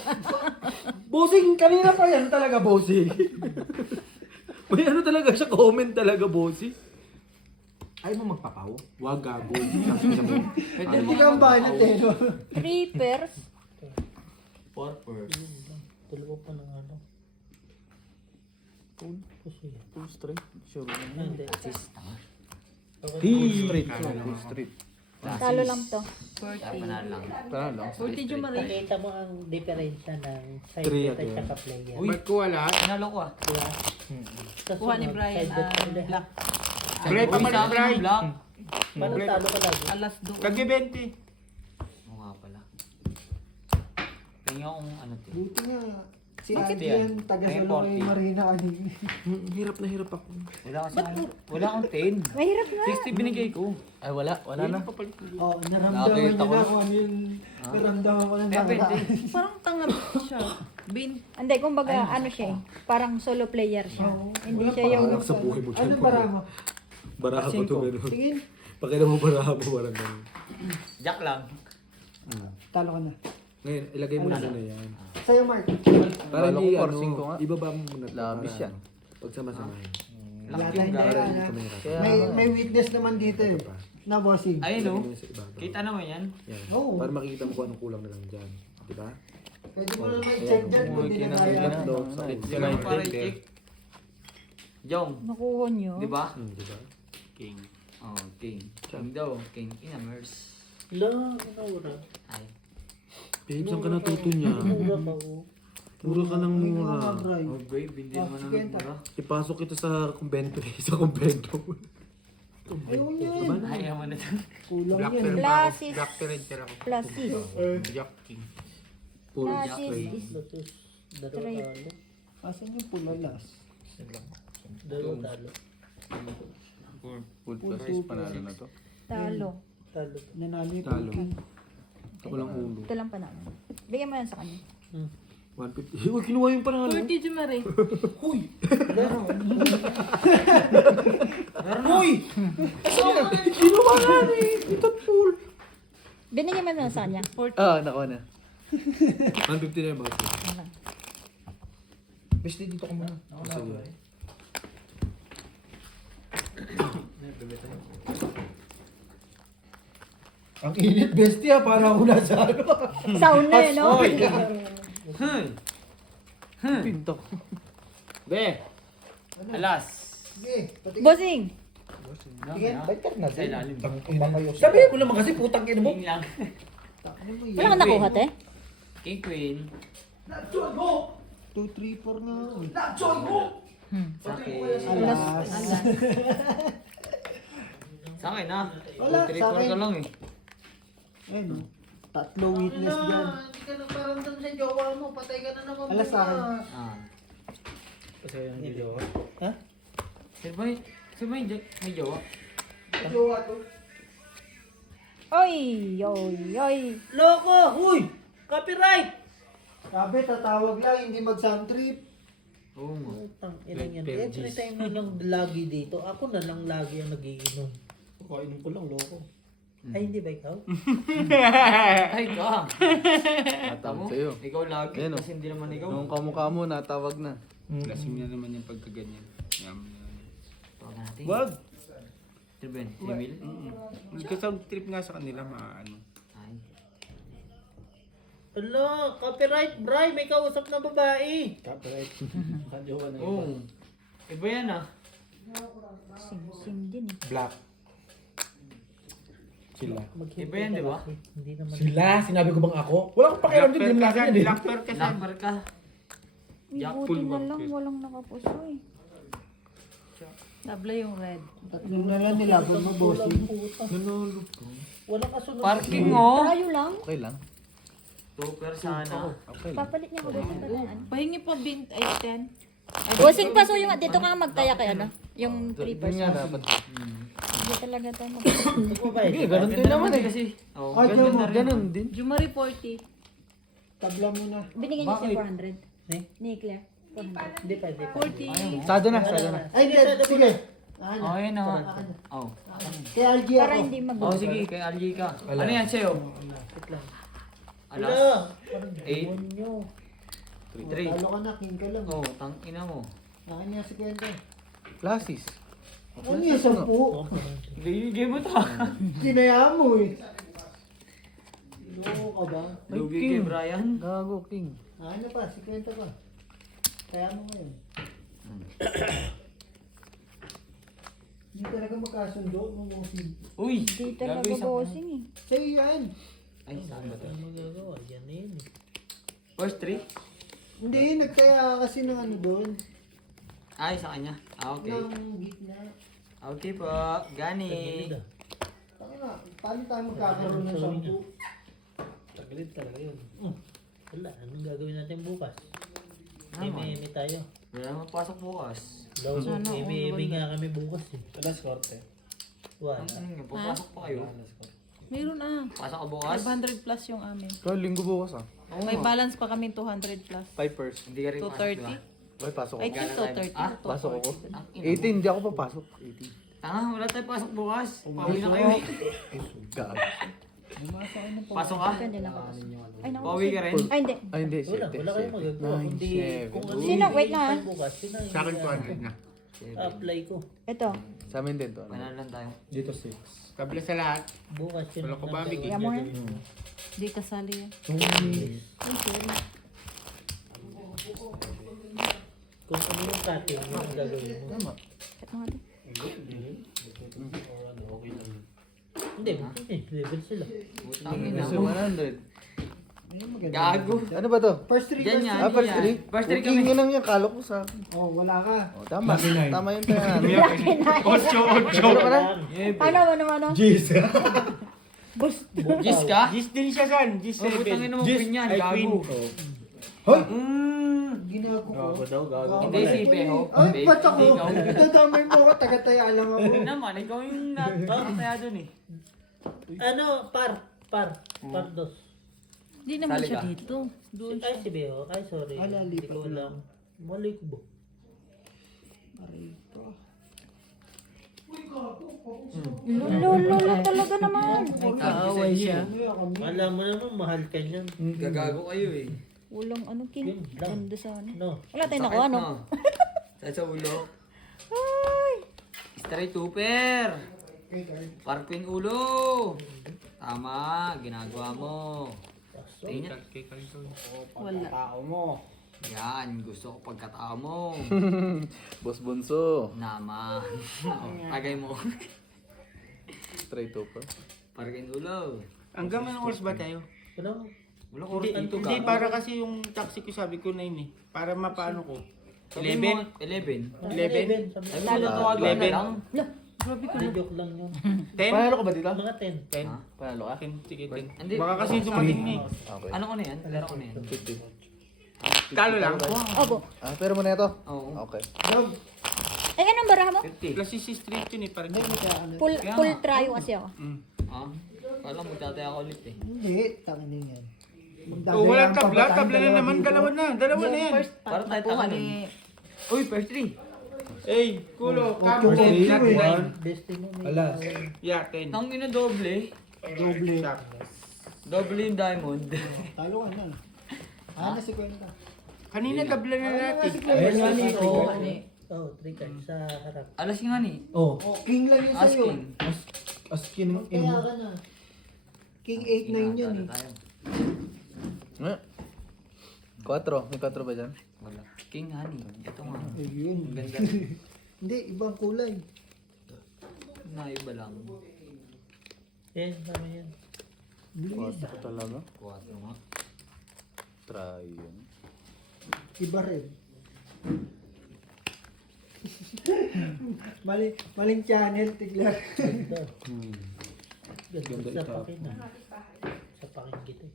Bossing, kanina pa yan talaga, bossing. May ano talaga siya, comment talaga, bossing. Ayaw mo magpapaw? Wag gago. Pwede Hindi ka ang banat eh, no? 3 pairs. Purpose. Tulo pa ng ano. Puso yan. Full straight. Sure. Ah, hindi. Assist. Tanga. Full straight. Full straight. Talo lang to. Ay, panalo lang. Tara lang. 40, Jumari. Nakita mo ang diferensya ng side Three bet at again. saka player. Uy. Ba't ko wala? Panalo ko ah. Diba? Sa Kuha ni sunod, Brian side bet ang ulit. black. Bray pa Uy, man sa ang akin Bray. yung black. Paano talo ka lagi? Alas do. Kagi 20. Oo nga pala. Tingnan kung ano to. Buti nga. Si Bakit Andy yan? yan, taga May Saloy 40. Marina kanina. Hirap na hirap ako. Wala kasi wala akong 10. Mahirap nga. 60 binigay ko. Ay, wala. Wala na. Oo, naramdaman niya Nakakita ko na na. kung ano yung naramdaman ko ng Eh, nakaraan. pwede. Parang tanga siya. Hindi, kumbaga ano siya eh. Parang solo player siya. Hindi Wala siya pa- yung... Anak sa buhay mo dyan. Anong bara mo? Baraha ko to. Pero. Tingin. Pakita mo baraha mo. Parang ganun. Jack lang. Talo ka na. Ngayon, ilagay mo na yan. Sa'yo, Mark. Para Kala hindi ko parsing ko ano, nga. ibaba mo muna. to, Labis para yan. ano, pagsama-samahin. Yata hindi Para ka hindi na. ka mahirap. May witness naman dito eh. Na bossing. Ayun o. Ilagay mo sa ibaba. Kita naman yan. Yan. Oo. Para makikita mo kung anong kulang na lang dyan. Diba? Pwede mo naman i-check dyan kung di na kaya. Sino mo para i-check? Jong. Nakuha nyo. Di ba? Diba? King. Oh, king. King daw. King inamers. La, minura. Ay. Babe, saan ka natuto niya? Minura ka oh. Mura ka ng mura. Oh, babe. Hindi naman sige, naman mura. Ipasok kita sa kumbento eh. Sa kumbento. Ayun yan. Ayaw mo na ito. Kulang Black yan. bear eh. pa ako. Classes. Black bear ako. Plasis. Jack King. Full Classes straight. is... Lotus. Dalawa Three. talo. Asan yung pulalas? Dalawa talo. Full plus panalo na to. Talo. Talo. Nanalo yung Talo. cooking. Ako lang ulo. Ito lang panalo. Bigyan mo yan sa kanya. 150. Uy, kinuha yung panalo. 40, Jumari. Kinuha nga eh. Ito full. Binigyan mo na sa kanya. Nakuha na. 150 na yung mga. Beste dito ka muna. Sige. Ang init, bestia. Para ako nasa ano. Sauna eh, no? Pinto. Be. Alas. Sige, patingin. Bossing! Tingin, balikat na. Sa ilalim. Sabihin mo naman kasi putang ina mo. King lang. Wala kang nakuha, te? King queen. 2, 3, 4 nga. Sa akin. Alas. Sa akin ha. Wala, 3, sa 4 akin. ka lang eh. Ayun, oh. Tatlo witness dyan. Hindi ka nagparamdam sa jowa mo. Patay ka na naman. Alas sa akin. Ah. Ha? Sino ba yung may jowa? Jowa to. Oy! Oy! Loko! Huy! Copyright! Sabi, tatawag lang, hindi mag-sound trip. Oo nga. Utang ina yan. Every time mo lang lagi dito, ako na lang lagi ang nagiinom. Kainom ko lang, loko. Ay, hindi ba ikaw? Ay ka. Tama sa'yo. Ikaw lagi. Ayun, oh. Kasi hindi naman ikaw. Nung kamukha mo, natawag na. Lasing na naman yung pagkaganyan. Tawag natin. Wag! 3 mil? Magka-sound trip nga sa kanila, maano. Ay. Ala, copyright, Bri. May kausap na babae. Oo. Iba yan ah. Sim din eh. Black. Sila. Iba yan, di ba? Hindi naman. Sila, sinabi ko bang ako? Wala akong pakialam dyan, di naman akin yan eh. Blackper ka sa Number ka. Uy, Jack buti full na lang, market. walang nakapuso eh. Tabla yung red. Tatlo na lang nilaban mo, bossing. Walang kasunod. Parking oh. Tayo lang. Okay lang. Super sana. Okay lang. Papalit niya ko doon sa talaan. Pahingi pa bint ay 10. Bossing paso yung dito ka magtaya kay ano? Yung 3%. Yun nga dapat. Hindi talaga tayo mag- Ito ba Hindi, ganun din naman eh. Kasi. Oo. Ay, Ganun, mo. ganun din. Jumari 40. Tabla mo na. Binigyan niya siya 400. Eh? Ni Claire. 400. Hindi pwede. 40. Sado na, sado na. Ay, hindi. Sige. Oh, yun na nga. Oh. Kay LG Para ako. hindi mag- Oh, sige. Kay RJ ka. Ano yan sa'yo? Ala, Alas. parang 8. demonyo. 3. Talo ka na, king ka lang. Oh, tang ina mo. Akin niya si Kwenta. Classes. Ano yung 10? Bigay mo ta. Kinaya mo eh. Loko ka ba? Lugi kay Brian. Gago, king. Ano pa, si Kwenta pa. Kaya mo ngayon. Hindi talaga magkasundo nung bossing. Uy. Hindi talaga Gagawin sa- bossing eh. Sa'yo yan. Ay, saan ba to? Ano magagawa? Yan na yun eh. First 3? Hindi, nagkaya kasi ng ano doon. Ay, sa kanya. Ah, okay. Ng gitna. Okay po. Gani. Tanga, paano tayo magkakaroon ng 10? Taglit talaga yun. Wala, anong gagawin natin bukas? Eme tayo. Wala naman pasok bukas. Daw, Sana, eme nga kami bukas eh. Alas korte. Wala. Ano nga, papasok pa kayo. Mayroon ah. Pasok ka bukas? 500 plus yung amin. Kaya linggo bukas ah. May balance pa kami 200 plus. 5%. Hindi ka rin pasok, diba? 230. Ay, pasok I ako. think Gana tayo. 230. Ah? Pasok ako. Ang ina. 18, hindi ako papasok. 18. Tanga, wala tayo pasok bukas. Pauwi na kayo. Gago. Pasok ka? Depende na ako. Ay, naku. Pauwi ka rin. Ay, hindi. Ay, hindi. Wala, 7. wala kayong magagawa. Kundi kung ano Sino? yung Wait lang, ah. bukas, yun ang Sa akin 200 na. apply ko. Ito. Sa amin din to. Manalo lang tayo. Dito 6. Tabla sa lahat. Bukas yun. Wala ko ba, Miggy? Kaya mo yan. Di kasali yan. Ay, sorry. Kung ano yung cutting, yun ang gagawin mo. Check mo nga din. Hindi, level sila. Putang ina Kasi mo. 100. Gago. Ano ba to? First 3, Yan first yan. Ah, first 3? First 3 King kami. yun lang yan. Kala ko sa akin. Oh, wala ka. Oh, tama. Tama yung tayo. Ano ka lang? Paano, ano? Jeez. Gis ka? Gis din siya san. Gis Oh, putang ina mo, queen yan. Gago. Hoy! Ginago ko. daw, gago. Hindi si Beho. Ay, ba't ako? Ikaw. Dadamay mo ako, taga-taya lang ako. Hindi naman, ikaw yung nakataya dun eh. Ano, pardos. Hindi naman Sali siya ka. dito. Doon Ay, si Beo. Ay, sorry. Ala, Hindi lipat ko na. alam. Mali ko ba? Lolo talaga naman. kaaway siya. Alam mo naman, mahal ka niyan. Gagago kayo eh. Walang ano, kin. Ganda sana. No. Wala tayong Sakit nakuha, no? na. Sakit sa ulo. Ay! Straight super. Parkwin ulo. Tama, ginagawa mo. Tingnan. Wala. Tao mo. Yan, gusto ko pagkatao mo. Boss Bunso. Naman. Tagay mo. Straight over. Parkwin ulo. Hanggang anong oras ba tayo? Ano? Wala ko Hindi, rin dito hindi, para kasi yung taxi ko sabi ko 9 eh. Para mapaano ko. 11? 11. 11? Ay, Lalo wala to, ko na 11. lang. Hindi, joke lang yun. 10? Panalo ka ba dito? Mga 10. 10? Ha? Panalo ka? 10, sige 10. Hindi. Baka kasi dumating na eh. Okay. Ano ko na yan? Laro ko na yan. 50. Talo lang? Opo. Ah, pero mo na ito? Oo. Okay. Eh, anong baraha mo? 50. Plus si street yun eh. Parang Full try kasi ako. Ha? Kala mo tatay ako ulit eh. Hindi, tangin yan. oh, walang tabla. Tabla na naman. Dalawa na. Dalawa na yan. Para tayo taka nun. Uy, first 3. Hey, kulo. Ocho, Come 10, not ocho, 9. Destiny mo. Alas. Yeah, 10. Nang ina doble. Doble. Doble yung diamond. Talo ka na. Ah, nasi kwenta. Kanina tabla na natin. Ayun nga ni. Oo, Oh. ano Oh, 3 cards sa harap. Alas yung nga ni. Oh. Oh, king lang yun sa'yo. Asking. Askin ng Kaya ka na. King 8-9 yun eh. Eh? 4. May 4 ba dyan? Wala. King honey. Ito nga. Ayun. Ang ganda. Hindi, ibang kulay. Naiba lang. Yan, tama yan. 4 talaga. 4 nga. Try yun. Iba rin. Maling channel, tiglar. Ganda. Ganda Sa ito. pakin na. Sa pakin kita eh.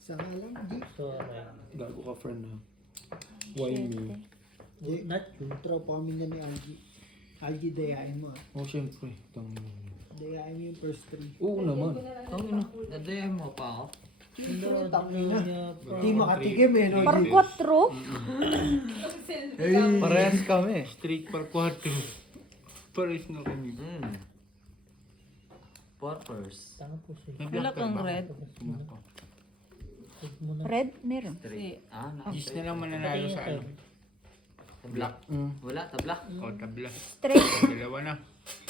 Sa nga lang, di. So, right. Gago ka friend ha. Why me? Di, Not you. tropa kami na ni Algie. Algie, dayain mo ah. Oh syempre. Dayain mo yung first 3. Oo naman. Ang ina. Dadayan mo pa ako. Ganda, Tangin na. niya. Di makatikim eh, no? Par Di. 4. Parehas kami. Street per 4. Pares na kami. Purpose. Tanga po siya. May Wala black kang ba? red. Huwag mo na. Red? Meron. Ah, Gis na lang mananalo sa ano. Black. Wala, tabla. O, tabla. Straight. Dalawa na.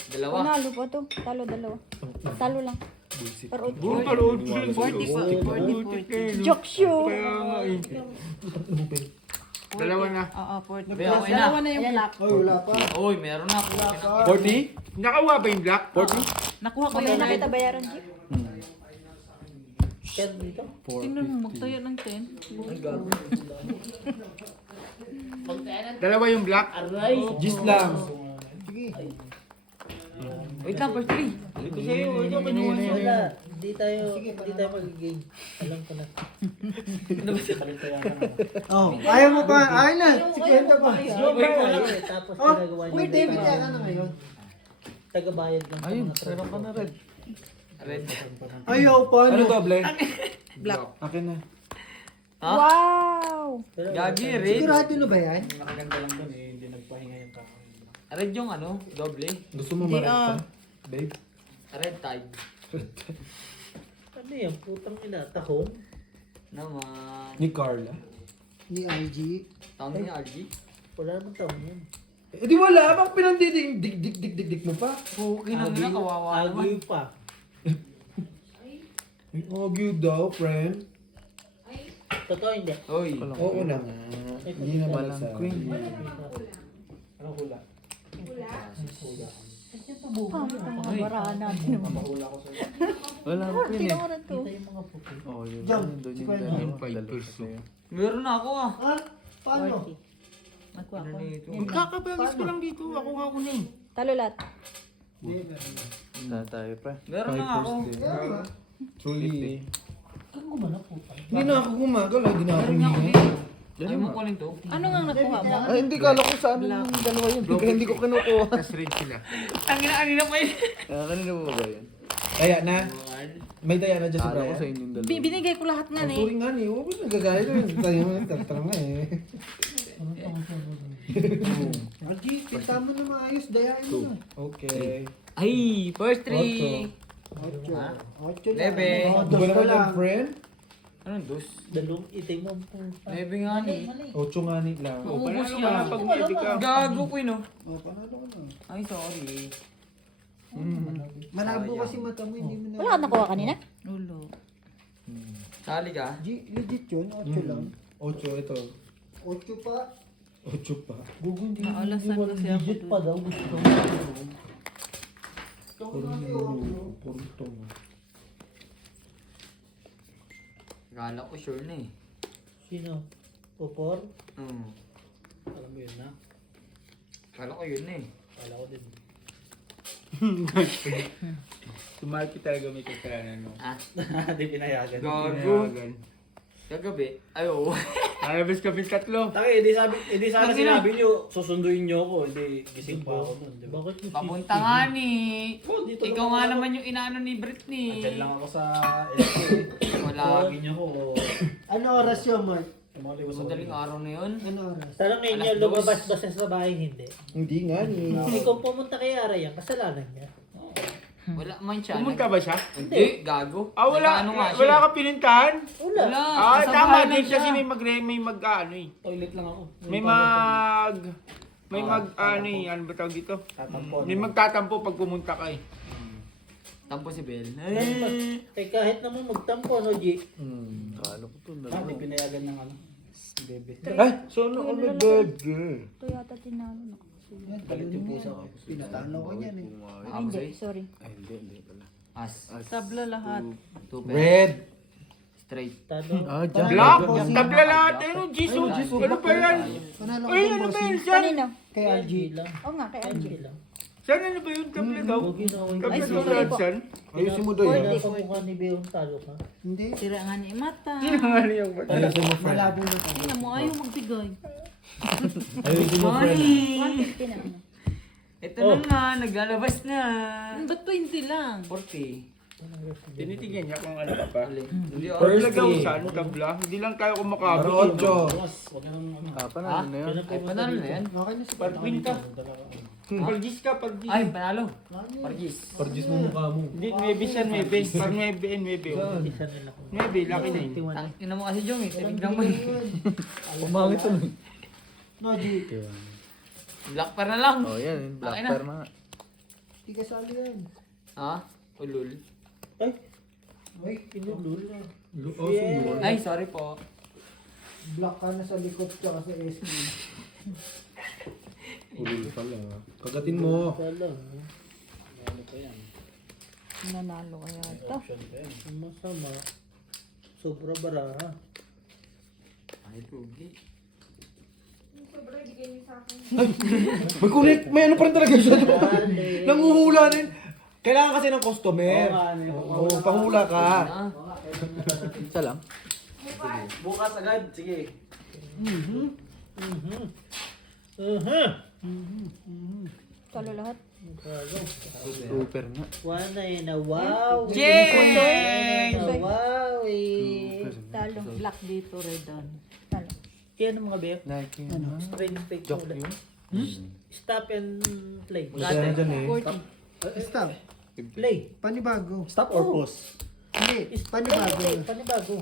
Dalawa. Panalo po to. Talo dalawa. Talo lang. Par 8. Buong parood ko lang 40. Joke show. Kaya nga eh. Dalawa na. Oo, 40. Kaya okay na. Dalawa na yung black. Oy, wala pa. Uy, meron na ako. 40? Nakawa ba yung black? 40? Nakuha ko Mamaya yung na red. kita bayaran, Jeep. Kaya dito. Tingnan mo, magtayo ng 10. Dalawa yung black? Aray! Gis lang. Sige. Wait lang, first 3. Ito sa'yo, ito kinuha niya. Wala. Hindi tayo mag-game. Alam ko na. Oh, ayaw mo pa. Ayaw na. Si kwenta pa. Wait ko lang eh. Tapos Oh, ginagawa niya. uy, David, kaya ka na ngayon. Tagabayad lang. Ayun, meron ka na red. Red. Ayaw pa, Ano no? doble? Black. Akin na. Ha? Wow! Gagi, red. Sigurado na ba yan? Red yung ano, doble. Gusto mo Hindi, ma-red ka? Babe? Red tide. Ano yan? Putang ina. Tahon? Naman. Ni Carla? Ni IG. Tawag niya, RG. Wala namang tahon yan. Eh di wala, bang pinandidig mo pa? Okay na nga, kawawa naman. Agyo pa. Argue daw, friend. Totoo hindi. Uy. Oo na nga. Hindi naman Walang isa. queen. Mga barahan natin. Walang queen eh. Tinawaran to. Kita yung mga puti. Oo, yun. Jump. Doon Si yung Kuya dalawa. Yung five Dalawa person. sa'yo. Meron na ako ah. Ha? Paano? Nakuha ko. Magkakapagis ko lang dito. Ako nga una eh. Talo lahat. Na tayo pre. Meron na ako. Truly. Kung gumana puta. Hindi na ako gumagal, hindi na ako Meron nga ako huminga. dito. Ayaw mo kunin to? Ano nga nakuha mo? Ay, hindi kala ko saan yung dalawa yun. Kaya hindi ko kinukuha. Tapos red sila. Ang ina pa yun. Ah, kanina mo ba yan? Kaya na. May daya na dyan sa Kala ko sa Brian. inyong dalawa. Binigay ko lahat nga Ang eh. sorry nga ni, huwag mo nagagaya ko yun. Tayo mo, tartara nga eh. Algie, kita mo na maayos. Dayain mo na. Okay. Ay, first 3. 8. Ha? 8 lang. Lebe. Oh, Di ba dos ka naman lang. yung friend? Anong dos? Dalawang itim ang puta. Maybe nga ni. 8 nga ni lang. O, panalo ka na pag maybe ka. Gago ko yun oh. Oh, panalo ka na. Ay, sorry. Malabo kasi mata mo, hindi mo na. Wala ka nakuha kanina? Ulo. Sali ka? Legit yun, 8 lang. 8 ito. 8 pa. 8 pa. Gugo, hindi Naalasan wala kasi ako legit dun. pa daw. Gusto mo. Purto. Akala ko sure na eh. Sino? Popor? Alam mo yun na? Akala ko yun na eh. Kala ko din. Si Marky talaga may kasalanan mo. Hindi pinayagan. Gago. Kagabi. Ay, oo. Narabas kami tatlo. Taki, edi sana Tangina. sinabi niyo, susunduin niyo ako, hindi gising pa ako nun, di ba? Bakit mo Papunta nga ni. Dito Ikaw nga naman yung inaano ni Britney. Diyan lang ako sa LA. Wala. Tawagin niyo ako. Ano oras yun, Mark? Tumaliwas ako. Madaling araw na yun. Ano oras? Tanong ninyo, Alas dos. lumabas ba siya sa bahay? Hindi. Hindi nga ni. Eh kung pumunta kay Arayan, kasalanan niya. Wala man siya. Pumunta ba siya? Hindi, gago. Ah, wala. Nag-ano nga siya Wala eh. ka pinintahan? Wala. Wala. Ah, Nasa tama bahay lang din siya. kasi may mag-ano eh. Toilet lang ako. May ano eh, ano ba tawag dito? Tatampo. May magtatampo pag pumunta ka eh. Tampo si Bel. Eh kahit naman magtampo, no, G? Hindi pinayagan ng ano. Bebe. Ay, so ano kami burger? Ito yata tinalo na. Galit yung pusa ko. Pinatalo ko yan eh. Ay, hindi. Sorry. As. Tabla lahat. Tupe. Red. Straight. Talo. Black! Tabla lahat eh, no? Jesus! Ano ba yan? Panalo ko Uy, yung ano ba bossing. yun? Saan? Kanino? Kay LG. lang. Oo nga, kay LG. lang. Saan ano ba yun? Tabla daw? Huwag yun ako. Tabla Ay, daw sorry lahat po. saan? Ayusin mo doon. Wala pa mukha ni Beong talo ka. Hindi. Sira nga ni mata. Ano yung ba? Ayusin mo, friend. Malabo na. Tingnan mo, ayaw magbigay. Ayusin mo, friend. 150 na ano. Ito na nga, naglalabas na. Ba't 20 lang? 40. Tinitigyan niya kung ano ka pa. Hindi ako. First Tabla daw three. saan? Tabla? Hindi lang tayo Pero kumakabit. 8. Mas, wag na nang ano. Ha? Ay, panalo na yan. Okay na si Parpin ka. Pargis ka, pargis. Ay, panalo. Pargis. Pargis mo mukha mo. Hindi, maybe siya, maybe. Pag maybe and maybe. Isa nila ko. Maybe, laki na yun. Ina mo kasi Jong eh. Tinignan mo eh. Umangit to. No, G. Black par na lang. Oh, yan. Black Okay na. Pearl na nga. Di ka sali yan. Ha? Ulul. Ay, inulul na. Ay, sorry po. Black ka na sa likod tsaka sa SQ. Ulul pala. Kagatin mo. Talo. Nanalo kaya ito. Masama. Sobra baraha. Ay, lugi. May ano pa rin talaga siya. Dali. Nanguhula din. Kailangan kasi ng customer. Oo, panghula ka. Ah, Isa lang. Bukas agad, sige. Talo lahat. Super nga. Wala yun na wow. Yay! Wow eh. Talo. Black dito, red on. Talo. Kaya ano mga bear? Like yun. Strange fake Joke ulit. yun. Stop and play. Kaya dyan eh. 40. Stop. Play. Panibago. Stop or pause? Hindi. Panibago. Panibago.